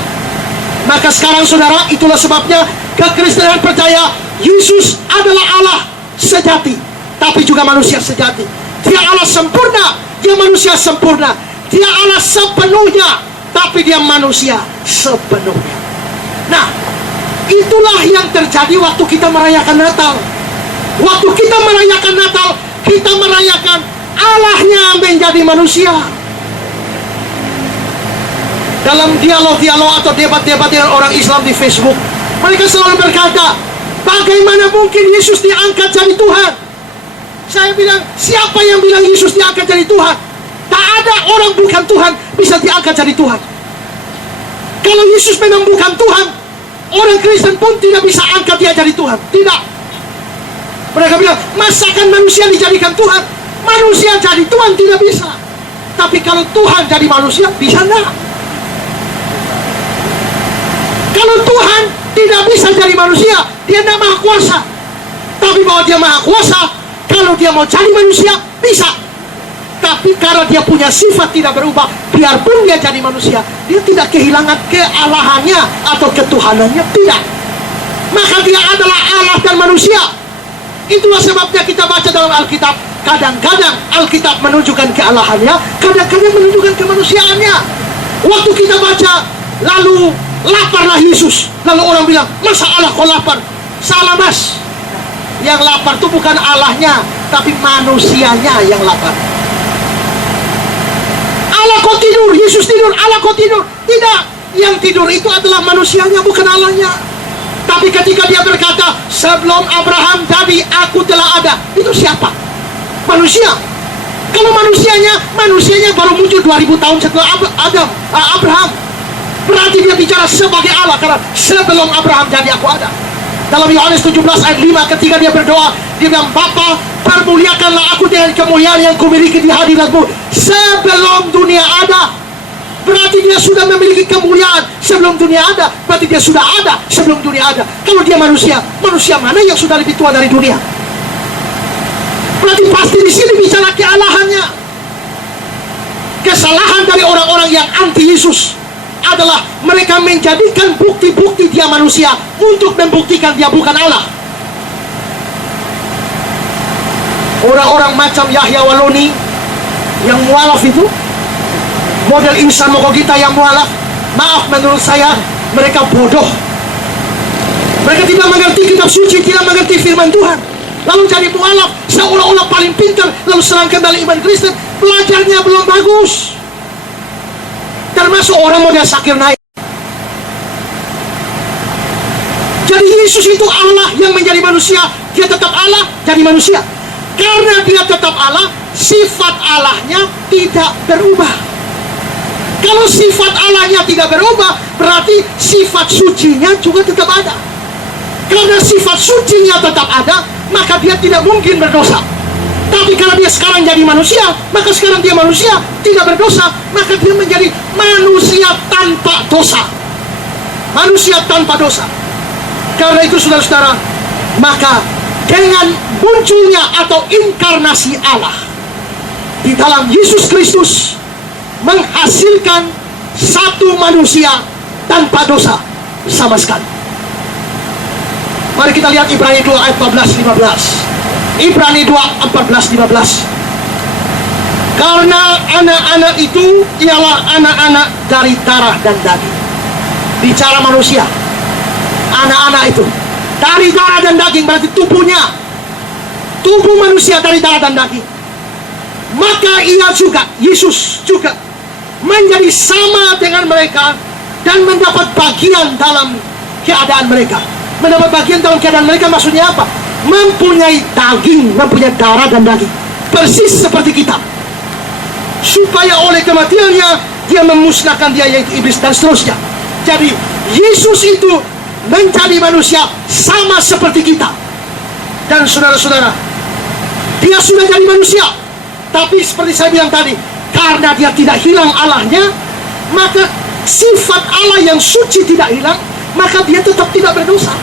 Maka sekarang saudara, itulah sebabnya kekristenan percaya Yesus adalah Allah sejati, tapi juga manusia sejati. Dia Allah sempurna, dia manusia sempurna. Dia Allah sepenuhnya, tapi dia manusia sepenuhnya. Nah, itulah yang terjadi waktu kita merayakan Natal. Waktu kita merayakan Natal, kita merayakan Allahnya menjadi manusia. Dalam dialog-dialog atau debat-debat dengan orang Islam di Facebook, mereka selalu berkata, bagaimana mungkin Yesus diangkat jadi Tuhan? Saya bilang, siapa yang bilang Yesus diangkat jadi Tuhan? Tak ada orang bukan Tuhan bisa diangkat jadi Tuhan. Kalau Yesus memang bukan Tuhan, orang Kristen pun tidak bisa angkat dia jadi Tuhan. Tidak. Mereka bilang, masakan manusia dijadikan Tuhan? Manusia jadi Tuhan tidak bisa. Tapi kalau Tuhan jadi manusia, bisa enggak? Kalau Tuhan tidak bisa jadi manusia, dia tidak maha kuasa. Tapi bahwa dia maha kuasa, kalau dia mau jadi manusia, bisa. Tapi karena dia punya sifat tidak berubah, biarpun dia jadi manusia, dia tidak kehilangan kealahannya atau ketuhanannya, tidak. Maka dia adalah Allah dan manusia. Itulah sebabnya kita baca dalam Alkitab, kadang-kadang Alkitab menunjukkan kealahannya, kadang-kadang menunjukkan kemanusiaannya. Waktu kita baca, lalu laparlah Yesus, lalu orang bilang, masa Allah kok lapar? Salah mas, yang lapar itu bukan Allahnya, tapi manusianya yang lapar. Allah kok tidur, Yesus tidur, Allah kok tidur? Tidak, yang tidur itu adalah manusianya, bukan Allahnya. Tapi ketika dia berkata, sebelum Abraham jadi, aku telah ada, itu siapa? Manusia. Kalau manusianya baru muncul 2000 tahun setelah Abraham. Berarti dia bicara sebagai Allah, karena sebelum Abraham jadi aku ada. Dalam Yohanes 17 ayat 5, ketika dia berdoa, dia bilang, Bapa, permuliakanlah aku dengan kemuliaan yang kumiliki di hadiratmu sebelum dunia ada. Berarti dia sudah memiliki kemuliaan sebelum dunia ada. Berarti dia sudah ada sebelum dunia ada. Kalau dia manusia, manusia mana yang sudah lebih tua dari dunia? Berarti pasti di sini bicara kealahannya. Kesalahan dari orang-orang yang anti Yesus adalah mereka menjadikan bukti-bukti dia manusia untuk membuktikan dia bukan Allah. Orang-orang macam Yahya Waloni yang mualaf itu, model insan Mokogita yang mualaf, maaf menurut saya mereka bodoh. Mereka tidak mengerti kitab suci, tidak mengerti firman Tuhan, lalu jadi mualaf seolah-olah paling pintar, lalu serang kembali iman Kristen. Belajarnya belum bagus, termasuk orang model Zakir Naik. Jadi Yesus itu Allah yang menjadi manusia. Dia tetap Allah jadi manusia. Karena dia tetap Allah, sifat Allahnya tidak berubah. Kalau sifat Allahnya tidak berubah, berarti sifat sucinya juga tetap ada. Karena sifat sucinya tetap ada, maka dia tidak mungkin berdosa. Tapi karena dia sekarang jadi manusia, maka sekarang dia manusia tidak berdosa, maka dia menjadi manusia tanpa dosa. Manusia tanpa dosa. Karena itu saudara-saudara, maka dengan munculnya atau inkarnasi Allah di dalam Yesus Kristus menghasilkan satu manusia tanpa dosa sama sekali. Mari kita lihat Ibrani 2 ayat 14-15. Ibrani 2 14-15. Karena anak-anak itu ialah anak-anak dari darah dan daging. Bicara manusia, anak-anak itu dari darah dan daging, berarti tubuhnya, tubuh manusia dari darah dan daging. Maka ia juga, Yesus juga menjadi sama dengan mereka dan mendapat bagian dalam keadaan mereka. Mendapat bagian dalam keadaan mereka maksudnya apa? Mempunyai daging, mempunyai darah dan daging, persis seperti kita, supaya oleh kematiannya dia memusnahkan dia, yaitu iblis dan seterusnya. Jadi Yesus itu menjadi manusia sama seperti kita. Dan saudara-saudara, dia sudah jadi manusia, tapi seperti saya bilang tadi, karena dia tidak hilang Allahnya, maka sifat Allah yang suci tidak hilang, maka dia tetap tidak berdosa.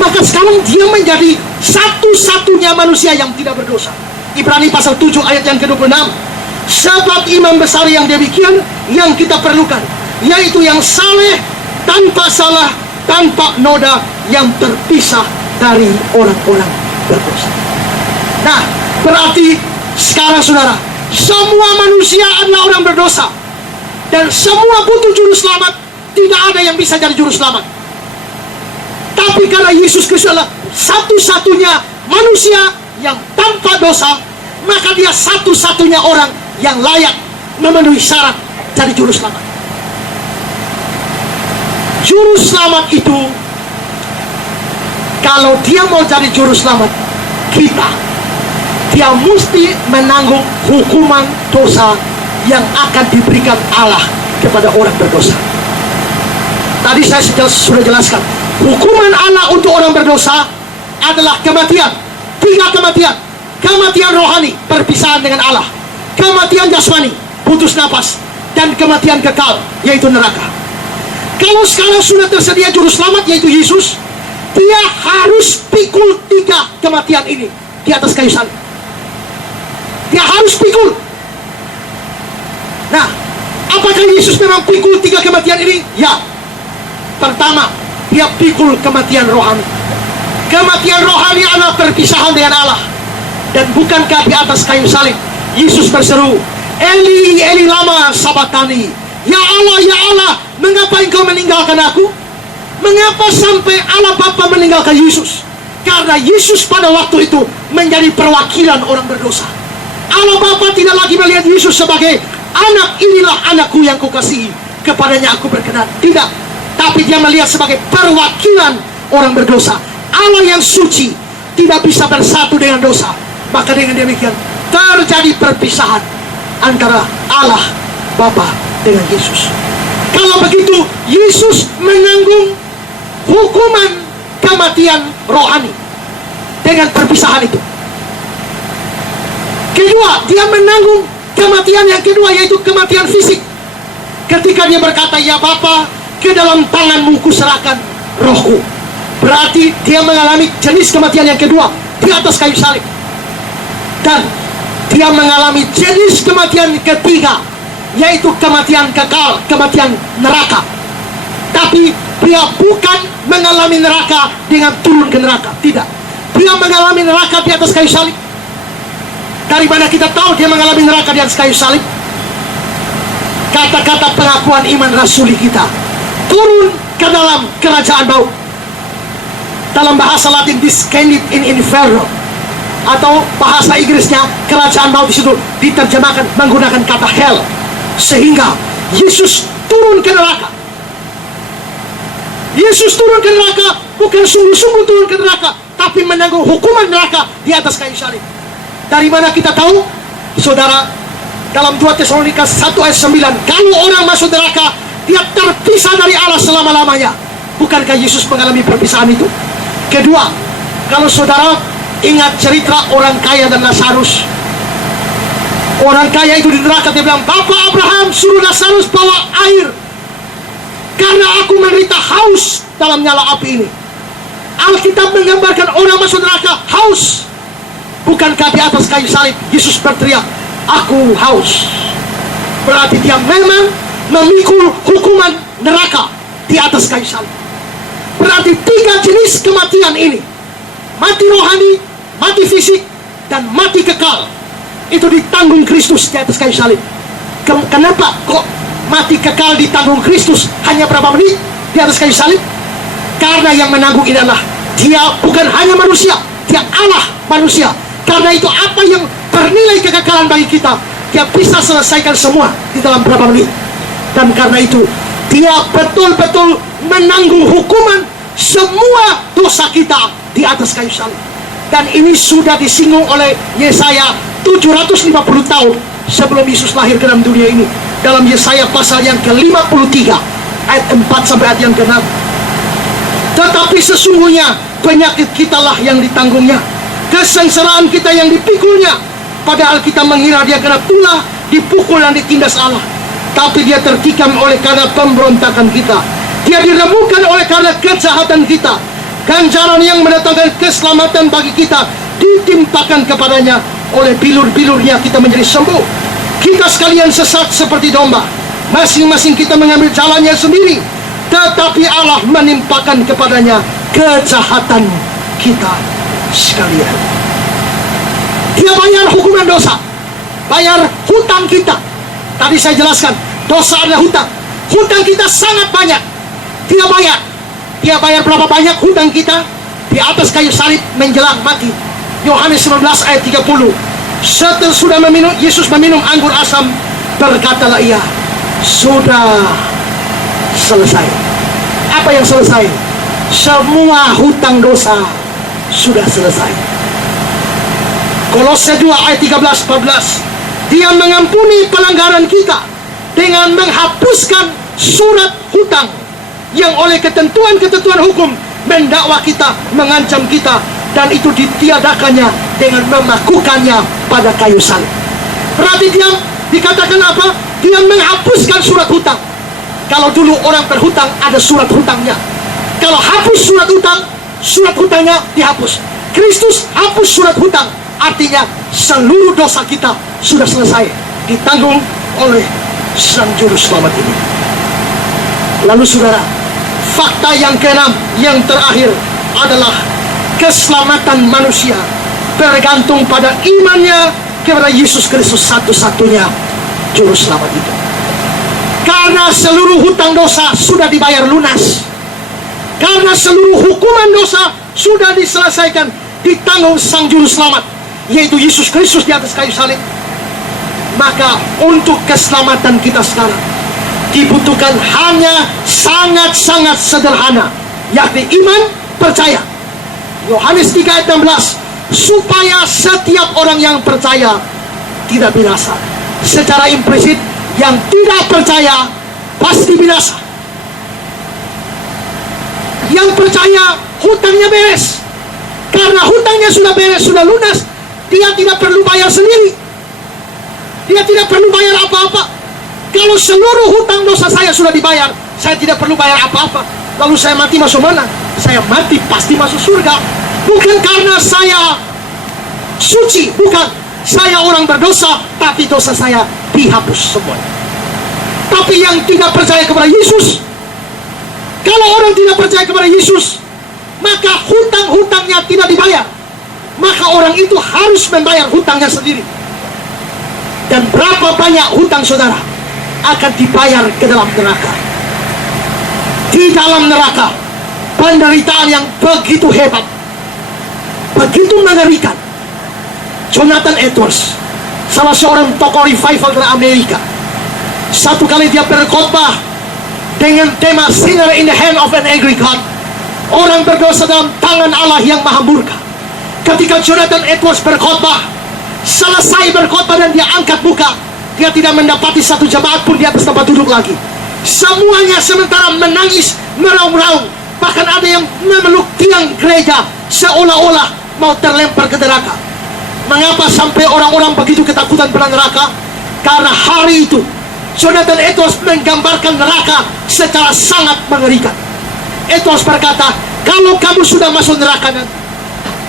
Maka sekarang dia menjadi satu-satunya manusia yang tidak berdosa. Ibrani pasal 7 ayat yang ke-26. Sebab imam besar yang demikian yang kita perlukan, yaitu yang saleh, tanpa salah, tanpa noda, yang terpisah dari orang-orang berdosa. Nah, berarti sekarang saudara, semua manusia adalah orang berdosa, dan semua butuh juru selamat. Tidak ada yang bisa jadi juru selamat. Tapi karena Yesus Kristus adalah satu-satunya manusia yang tanpa dosa, maka dia satu-satunya orang yang layak memenuhi syarat jadi juru selamat. Juru selamat itu, kalau dia mau jadi juru selamat kita, dia mesti menanggung hukuman dosa yang akan diberikan Allah kepada orang berdosa. Tadi saya sudah jelaskan, hukuman Allah untuk orang berdosa adalah kematian. 3 kematian. Kematian rohani, perpisahan dengan Allah. Kematian jasmani, putus napas. Dan kematian kekal, yaitu neraka. Kalau sekarang sudah tersedia juru selamat, yaitu Yesus, dia harus pikul 3 kematian ini di atas kayu salib. Dia harus pikul. Nah, apakah Yesus memang pikul 3 kematian ini? Ya. Pertama, dia pikul kematian rohani. Kematian rohani adalah perpisahan dengan Allah. Dan bukankah di atas kayu salib Yesus berseru, Eli, Eli lama sabatani, ya Allah, mengapa engkau meninggalkan aku? Mengapa sampai Allah Bapa meninggalkan Yesus? Karena Yesus pada waktu itu menjadi perwakilan orang berdosa. Allah Bapa tidak lagi melihat Yesus sebagai anak, inilah anakku yang kukasihi, kepadanya aku berkenan. Tidak. Tapi dia melihat sebagai perwakilan orang berdosa. Allah yang suci tidak bisa bersatu dengan dosa. Maka dengan demikian terjadi perpisahan antara Allah Bapa dengan Yesus. Kalau begitu, Yesus menanggung hukuman kematian rohani dengan perpisahan itu. Kedua, dia menanggung kematian yang kedua, yaitu kematian fisik. Ketika dia berkata, "Ya Bapa, ke dalam tanganmu kuserahkan rohku." Berarti dia mengalami jenis kematian yang kedua di atas kayu salib. Dan dia mengalami jenis kematian ketiga, yaitu kematian kekal, kematian neraka. Tapi dia bukan mengalami neraka dengan turun ke neraka. Tidak. Dia mengalami neraka di atas kayu salib. Dari mana kita tahu dia mengalami neraka di atas kayu salib? Kata-kata pengakuan iman rasuli kita. Turun ke dalam kerajaan maut. Dalam bahasa Latin, descended in inferno. Atau bahasa Inggrisnya, kerajaan maut di situ diterjemahkan menggunakan kata hell. Sehingga Yesus turun ke neraka. Yesus turun ke neraka bukan sungguh-sungguh turun ke neraka, tapi menanggung hukuman neraka di atas kayu salib. Dari mana kita tahu? Saudara, dalam 2 Tesalonika 1 ayat 9, kalau orang masuk neraka, dia terpisah dari Allah selama-lamanya. Bukankah Yesus mengalami perpisahan itu? Kedua, kalau saudara ingat cerita orang kaya dan Lazarus. Orang kaya itu di neraka, dia bilang, "Bapak Abraham, suruh Lazarus bawa air, karena aku menderita haus dalam nyala api ini." Alkitab menggambarkan orang masuk neraka haus. Bukankah di atas kayu salib Yesus berteriak, "Aku haus"? Berarti dia memang memikul hukuman neraka di atas kayu salib. Berarti 3 jenis kematian ini, mati rohani, mati fisik, dan mati kekal, itu ditanggung Kristus di atas kayu salib. Kenapa kok mati kekal ditanggung Kristus hanya berapa menit di atas kayu salib? Karena yang menanggung ini adalah dia bukan hanya manusia, dia Allah manusia. Karena itu apa yang bernilai kekekalan bagi kita, dia bisa selesaikan semua di dalam berapa menit. Dan karena itu dia betul-betul menanggung hukuman semua dosa kita di atas kayu salib. Dan ini sudah disinggung oleh Yesaya 750 tahun sebelum Yesus lahir ke dalam dunia ini. Dalam Yesaya pasal yang ke-53 ayat 4 sampai ayat yang ke-6. Tetapi sesungguhnya penyakit kitalah yang ditanggungnya, kesengsaraan kita yang dipikulnya. Padahal kita mengira dia kena tulah, dipukul dan ditindas Allah. Tapi dia tertikam oleh karena pemberontakan kita, dia diremukkan oleh karena kejahatan kita. Ganjaran yang mendatangkan keselamatan bagi kita ditimpakan kepadanya. Oleh bilur-bilurnya kita menjadi sembuh. Kita sekalian sesat seperti domba, masing-masing kita mengambil jalannya sendiri. Tetapi Allah menimpakan kepadanya kejahatan kita sekalian. Dia bayar hukuman dosa, bayar hutang kita. Tadi saya jelaskan, dosa adalah hutang. Hutang kita sangat banyak. Dia bayar. Dia bayar berapa banyak hutang kita? Di atas kayu salib menjelang mati. Yohanes 19 ayat 30. Setelah Yesus meminum anggur asam, berkatalah ia, "Sudah selesai." Apa yang selesai? Semua hutang dosa sudah selesai. Kolose 2 ayat 13-14. Dia mengampuni pelanggaran kita dengan menghapuskan surat hutang yang oleh ketentuan-ketentuan hukum mendakwa kita, mengancam kita, dan itu ditiadakannya dengan memakukannya pada kayu salib. Berarti dia dikatakan apa? Dia menghapuskan surat hutang. Kalau dulu orang berhutang ada surat hutangnya. Kalau hapus surat hutangnya dihapus. Kristus hapus surat hutang, artinya seluruh dosa kita sudah selesai ditanggung oleh Sang Juru Selamat ini. Lalu saudara, fakta yang keenam, yang terakhir adalah keselamatan manusia bergantung pada imannya kepada Yesus Kristus, satu-satunya Juru Selamat itu. Karena seluruh hutang dosa sudah dibayar lunas, karena seluruh hukuman dosa sudah diselesaikan, ditanggung Sang Juru Selamat, yaitu Yesus Kristus di atas kayu salib. Maka untuk keselamatan kita sekarang dibutuhkan hanya sangat-sangat sederhana, yakni iman, percaya. Yohanes 3 ayat 16, supaya setiap orang yang percaya tidak binasa. Secara implisit, yang tidak percaya pasti binasa. Yang percaya hutangnya beres, karena hutangnya sudah beres, sudah lunas, dia tidak perlu bayar sendiri. Dia tidak perlu bayar apa-apa. Kalau seluruh hutang dosa saya sudah dibayar, saya tidak perlu bayar apa-apa. Lalu saya mati masuk mana? Saya mati pasti masuk surga. Bukan karena saya suci, bukan. Saya orang berdosa, tapi dosa saya dihapus semua. Tapi yang tidak percaya kepada Yesus, kalau orang tidak percaya kepada Yesus, maka hutang-hutangnya tidak dibayar. Maka orang itu harus membayar hutangnya sendiri. Dan berapa banyak hutang saudara akan dibayar ke dalam neraka. Di dalam neraka, penderitaan yang begitu hebat, begitu mengerikan. Jonathan Edwards, salah seorang tokoh revival dari Amerika, satu kali dia berkhotbah dengan tema Sinner in the Hand of an Angry God, orang berdosa dalam tangan Allah yang maha murka. Ketika Jonathan Edwards berkhotbah, selesai berkhotbah dan dia angkat muka, dia tidak mendapati satu jemaat pun di atas tempat duduk lagi. Semuanya sementara menangis, meraung-raung. Bahkan ada yang memeluk tiang gereja seolah-olah mau terlempar ke neraka. Mengapa sampai orang-orang begitu ketakutan pada neraka? Karena hari itu Jonathan Edwards menggambarkan neraka secara sangat mengerikan. Edwards berkata, kalau kamu sudah masuk neraka nanti,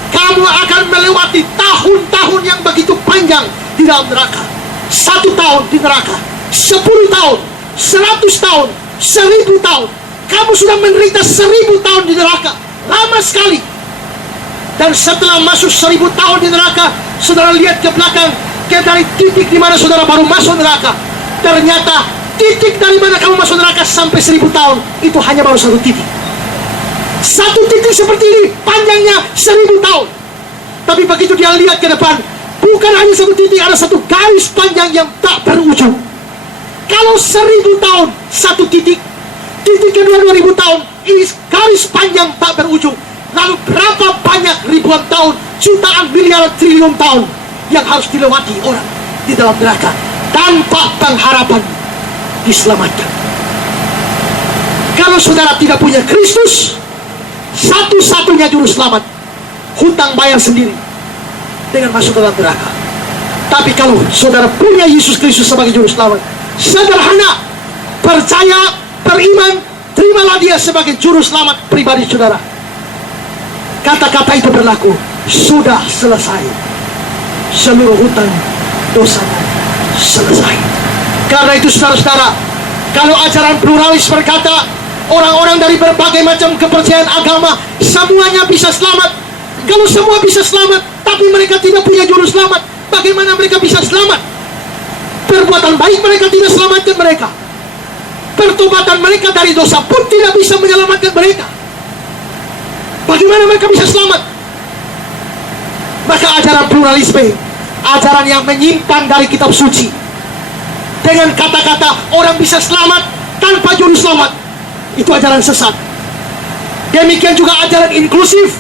kamu akan melewati tahun-tahun yang begitu panjang di dalam neraka. 1 tahun di neraka, 10 tahun, 100 tahun, 1000 tahun. Kamu sudah menderita 1000 tahun di neraka. Lama sekali. Dan setelah masuk 1000 tahun di neraka, saudara lihat ke belakang, dari titik di mana saudara baru masuk neraka, ternyata titik dari mana kamu masuk neraka sampai 1000 tahun itu hanya baru satu titik. Satu titik seperti ini panjangnya 1000 tahun. Tapi begitu dia lihat ke depan, bukan hanya satu titik, ada satu garis panjang yang tak berujung. Kalau 1000 tahun satu titik, titik kedua 2000 tahun, ini garis panjang tak berujung. Lalu berapa banyak ribuan tahun, jutaan, miliaran, triliun tahun yang harus dilewati orang di dalam neraka tanpa pengharapan diselamatkan. Kalau saudara tidak punya Kristus, satu-satunya juru selamat, hutang bayar sendiri dengan masuk dalam neraka. Tapi kalau saudara punya Yesus Kristus sebagai juru selamat, sederhana, percaya, beriman, terimalah dia sebagai juru selamat pribadi saudara. Kata-kata itu berlaku, sudah selesai, seluruh hutang dosanya selesai. Karena itu saudara-saudara, kalau ajaran pluralis berkata orang-orang dari berbagai macam kepercayaan agama semuanya bisa selamat, kalau semua bisa selamat tapi mereka tidak punya juru selamat, bagaimana mereka bisa selamat? Perbuatan baik mereka tidak selamatkan mereka, pertobatan mereka dari dosa pun tidak bisa menyelamatkan mereka. Bagaimana mereka bisa selamat? Maka ajaran pluralisme, ajaran yang menyimpang dari kitab suci, dengan kata-kata orang bisa selamat tanpa juru selamat, itu ajaran sesat. Demikian juga ajaran inklusif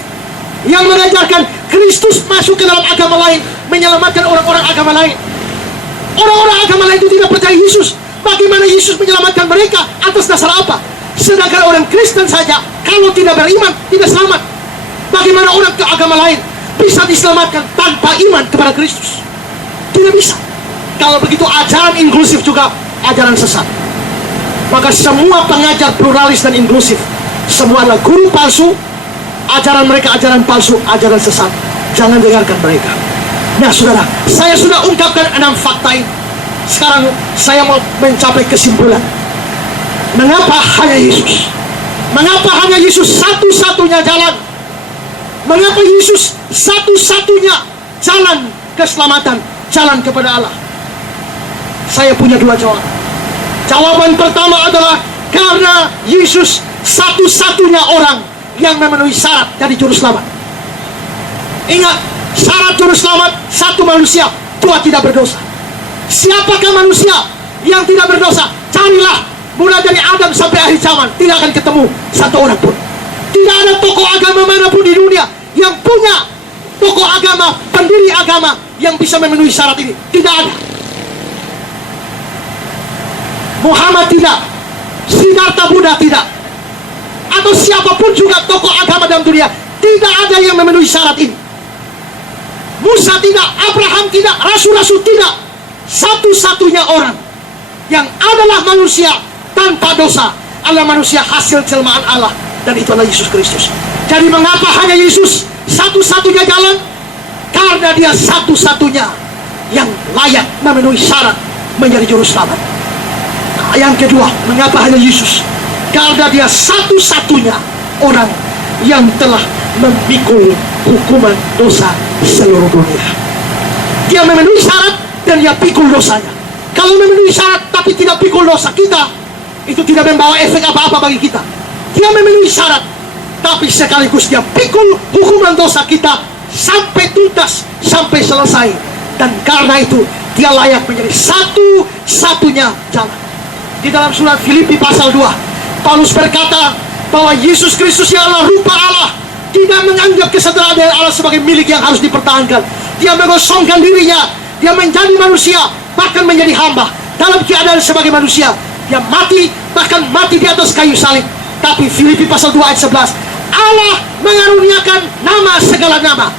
yang mengajarkan Kristus masuk ke dalam agama lain, menyelamatkan orang-orang agama lain. Orang-orang agama lain itu tidak percaya Yesus. Bagaimana Yesus menyelamatkan mereka? Atas dasar apa? Sedangkan orang Kristen saja kalau tidak beriman tidak selamat. Bagaimana orang ke agama lain bisa diselamatkan tanpa iman kepada Kristus? Tidak bisa. Kalau begitu ajaran inklusif juga ajaran sesat. Maka semua pengajar pluralis dan inklusif semua adalah guru palsu. Ajaran mereka ajaran palsu, ajaran sesat. Jangan dengarkan mereka. Nah saudara, saya sudah ungkapkan 6 fakta ini. Sekarang saya mau mencapai kesimpulan. Mengapa hanya Yesus? Mengapa hanya Yesus satu-satunya jalan? Mengapa Yesus satu-satunya jalan keselamatan, jalan kepada Allah? Saya punya 2 jawaban. Jawaban pertama adalah karena Yesus satu-satunya orang yang memenuhi syarat dari juru selamat. Ingat, syarat juru selamat satu manusia, tua tidak berdosa. Siapakah manusia yang tidak berdosa? Carilah. Mulai dari Adam sampai akhir zaman, tidak akan ketemu satu orang pun. Tidak ada tokoh agama manapun di dunia yang punya tokoh agama, pendiri agama yang bisa memenuhi syarat ini. Tidak ada. Muhammad tidak, Siddhartha Buddha tidak, atau siapapun juga tokoh agama dalam dunia, tidak ada yang memenuhi syarat ini. Musa tidak, Abraham tidak, rasul-rasul tidak. Satu-satunya orang yang adalah manusia tanpa dosa adalah manusia hasil jelmaan Allah, dan itu adalah Yesus Kristus. Jadi mengapa hanya Yesus satu-satunya jalan? Karena dia satu-satunya yang layak memenuhi syarat menjadi juru selamat. Nah, yang kedua, mengapa hanya Yesus? Karena dia satu-satunya orang yang telah memikul hukuman dosa seluruh dunia. Dia memenuhi syarat dan dia pikul dosanya. Kalau memenuhi syarat tapi tidak pikul dosa kita, itu tidak membawa efek apa-apa bagi kita. Dia memenuhi syarat tapi sekaligus dia pikul hukuman dosa kita sampai tuntas, sampai selesai. Dan karena itu dia layak menjadi satu-satunya jalan. Di dalam surat Filipi pasal 2, Paulus berkata bahwa Yesus Kristus yang adalah rupa Allah tidak menganggap kesetaraan dengan Allah sebagai milik yang harus dipertahankan. Dia mengosongkan dirinya, dia menjadi manusia, bahkan menjadi hamba. Dalam keadaan sebagai manusia, dia mati, bahkan mati di atas kayu salib. Tapi Filipi pasal 2 ayat 11, Allah mengaruniakan nama segala nama.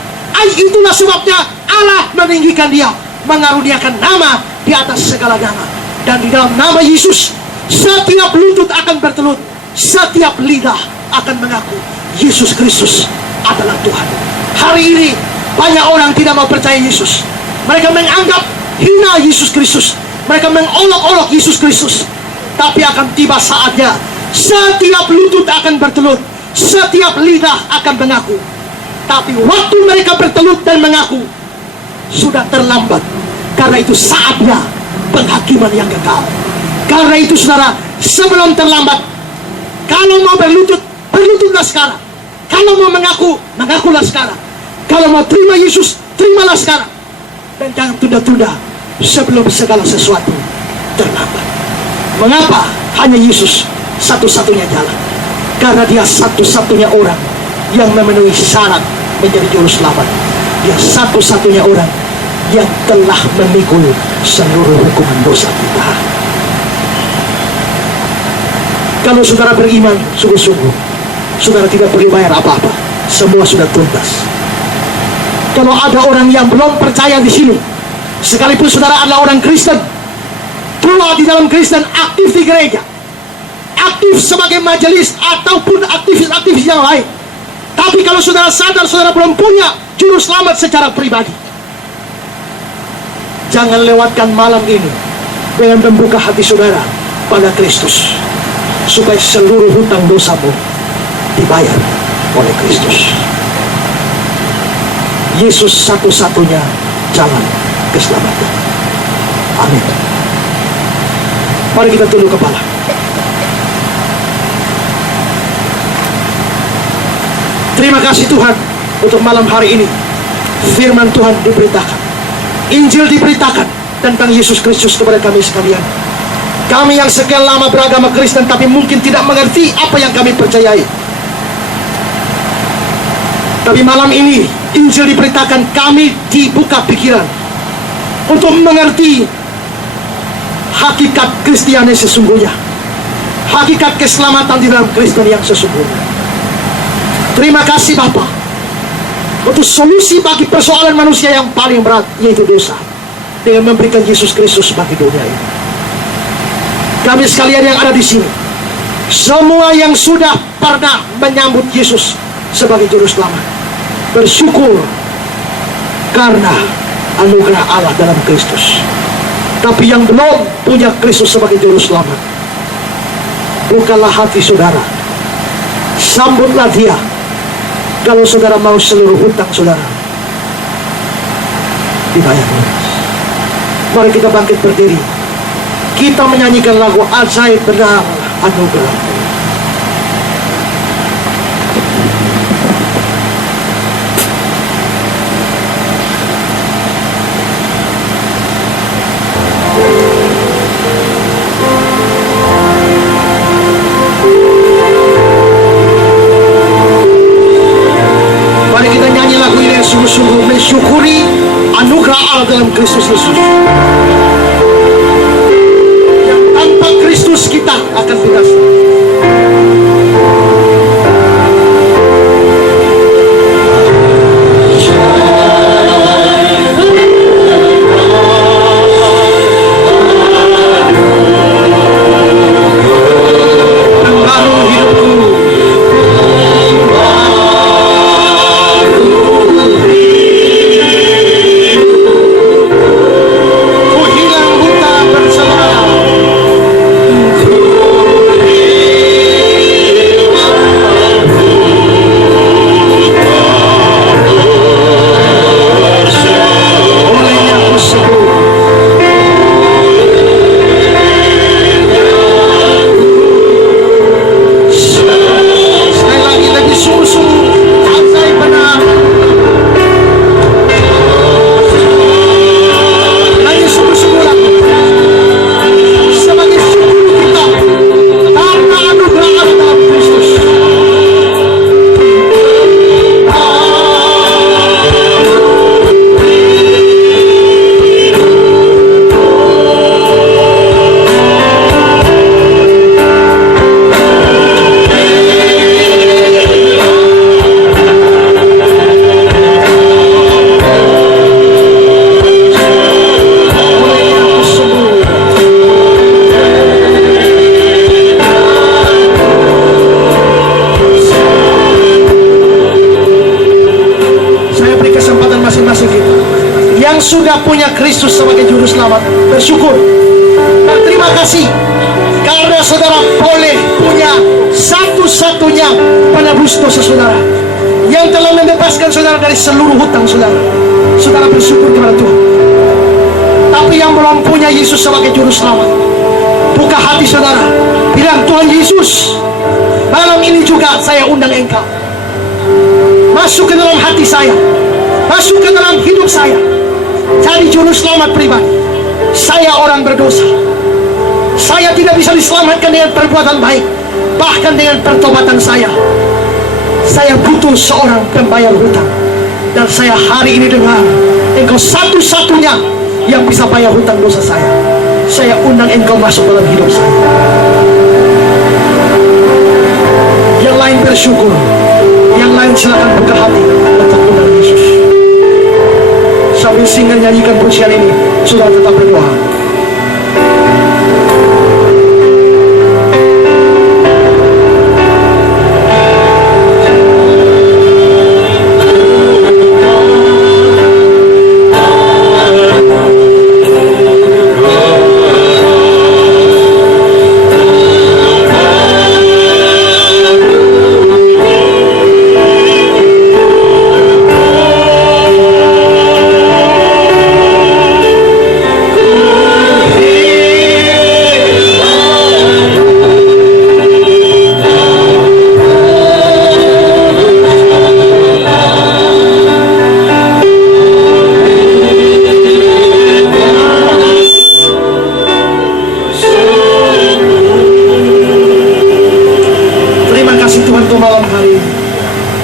Itulah sebabnya Allah meninggikan dia, mengaruniakan nama di atas segala nama. Dan di dalam nama Yesus, setiap lutut akan bertelut, setiap lidah akan mengaku Yesus Kristus adalah Tuhan. Hari ini banyak orang tidak mau percaya Yesus. Mereka menganggap hina Yesus Kristus, mereka mengolok-olok Yesus Kristus. Tapi akan tiba saatnya setiap lutut akan bertelut, setiap lidah akan mengaku. Tapi waktu mereka bertelut dan mengaku sudah terlambat. Karena itu saatnya penghakiman yang kekal. Karena itu saudara, sebelum terlambat, kalau mau berlutut, berlututlah sekarang. Kalau mau mengaku, mengakulah sekarang. Kalau mau terima Yesus, terimalah sekarang. Dan jangan tunda-tunda sebelum segala sesuatu terlambat. Mengapa hanya Yesus satu-satunya jalan? Karena dia satu-satunya orang yang memenuhi syarat menjadi juru selamat. Dia satu-satunya orang yang telah memikul seluruh hukuman dosa kita. Kalau saudara beriman sungguh-sungguh, saudara tidak perlu bayar apa-apa, semua sudah tuntas. Kalau ada orang yang belum percaya di sini, sekalipun saudara adalah orang Kristen, tua di dalam Kristen, aktif di gereja, aktif sebagai majelis ataupun aktivis-aktivis yang lain, tapi kalau saudara sadar saudara belum punya juru selamat secara pribadi, jangan lewatkan malam ini dengan membuka hati saudara pada Kristus, supaya seluruh hutang dosamu dibayar oleh Kristus. Yesus satu-satunya jalan keselamatan. Amin. Mari kita tunduk kepala. Terima kasih Tuhan untuk malam hari ini. Firman Tuhan diberitakan, Injil diberitakan tentang Yesus Kristus kepada kami sekalian. Kami yang sekian lama beragama Kristen tapi mungkin tidak mengerti apa yang kami percayai. Tapi malam ini Injil diberitakan, kami dibuka pikiran untuk mengerti hakikat Kristiani sesungguhnya, hakikat keselamatan di dalam Kristen yang sesungguhnya. Terima kasih Bapa untuk solusi bagi persoalan manusia yang paling berat, yaitu dosa, dengan memberikan Yesus Kristus bagi dunia ini. Kami sekalian yang ada di sini, semua yang sudah pernah menyambut Yesus sebagai juru selamat, bersyukur karena anugerah Allah dalam Kristus. Tapi yang belum punya Kristus sebagai juru selamat, bukalah hati saudara, sambutlah dia. Kalau saudara mau seluruh hutang saudara dibayar lunas. Mari kita bangkit berdiri, kita menyanyikan lagu Ajaib Benar Anugerah. Sungguh-sungguh mensyukuri anugerah Allah dalam Kristus Yesus, yang tanpa Kristus kita akan binasa. sudah punya Kristus sebagai juru selamat, bersyukur. Berterima kasih karena saudara boleh punya satu-satunya penebus dosa saudara yang telah membebaskan saudara dari seluruh hutang saudara. Saudara bersyukur kepada Tuhan. Tapi yang belum punya Yesus sebagai juru selamat, buka hati saudara, bilang, Tuhan Yesus, malam ini juga saya undang Engkau masuk ke dalam hati saya, masuk ke dalam hidup saya, jadi juru selamat pribadi. Saya orang berdosa, saya tidak bisa diselamatkan dengan perbuatan baik, bahkan dengan pertobatan saya. Saya butuh seorang pembayar hutang, dan saya hari ini dengar Engkau satu-satunya yang bisa bayar hutang dosa saya. Saya undang Engkau masuk dalam hidup saya. Yang lain bersyukur, yang lain silakan buka hati untuk undang Yesus. Sambil singa nyanyikan pujian ini, sudah tetap berdoa.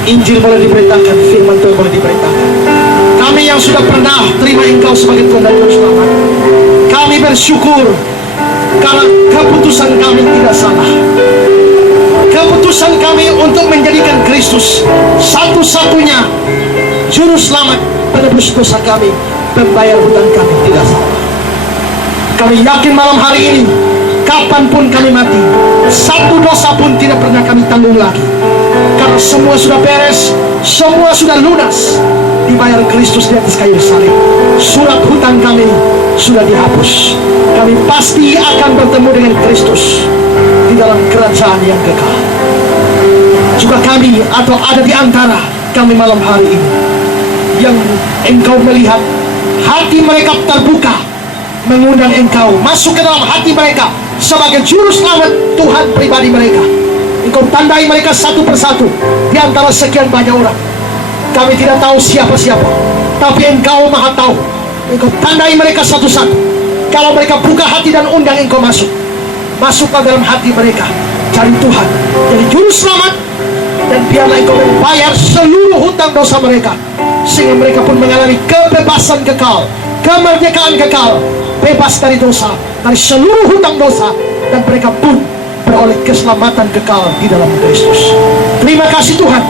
Injil boleh diberitakan, firman Tuhan boleh diberitakan. Kami yang sudah pernah terima Engkau sebagai Tuhan dan Juru Selamat, kami bersyukur karena keputusan kami tidak salah. Keputusan kami untuk menjadikan Kristus satu-satunya Juru Selamat, penebus dosa kami, pembayar hutang kami tidak salah. Kami yakin malam hari ini, kapanpun kami mati, satu dosa pun tidak pernah kami tanggung lagi. Karena semua sudah beres, semua sudah lunas, dibayar Kristus di atas kayu salib. Surat hutang kami sudah dihapus. Kami pasti akan bertemu dengan Kristus di dalam kerajaan yang kekal. Juga kami, atau ada di antara kami malam hari ini, yang Engkau melihat hati mereka terbuka, mengundang Engkau masuk ke dalam hati mereka sebagai Juru Selamat Tuhan pribadi mereka. Engkau tandai mereka satu persatu di antara sekian banyak orang. Kami tidak tahu siapa-siapa, tapi Engkau Maha tahu. Engkau tandai mereka satu-satu. Kalau mereka buka hati dan undang Engkau masuk, masuklah dalam hati mereka. Cari Tuhan, jadi Juru Selamat, dan biarlah Engkau membayar seluruh hutang dosa mereka, sehingga mereka pun mengalami kebebasan kekal, kemerdekaan kekal, bebas dari dosa, dari seluruh hutang dosa, dan mereka pun beroleh keselamatan kekal di dalam Kristus. Terima kasih Tuhan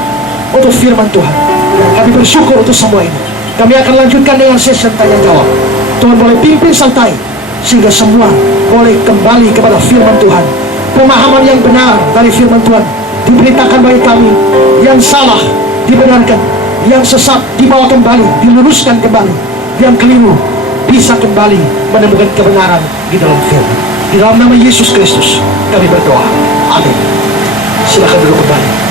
untuk firman Tuhan. Kami bersyukur untuk semua ini. Kami akan lanjutkan dengan sesi tanya jawab. Tuhan boleh pimpin sertai, sehingga semua boleh kembali kepada firman Tuhan. Pemahaman yang benar dari firman Tuhan diberitakan bagi kami. Yang salah dibenarkan, yang sesat dibawa kembali, diluruskan kembali, yang keliru bisa kembali menemukan kebenaran di dalam firman. Di dalam nama Yesus Kristus kami berdoa. Amin. Silakan duduk kembali.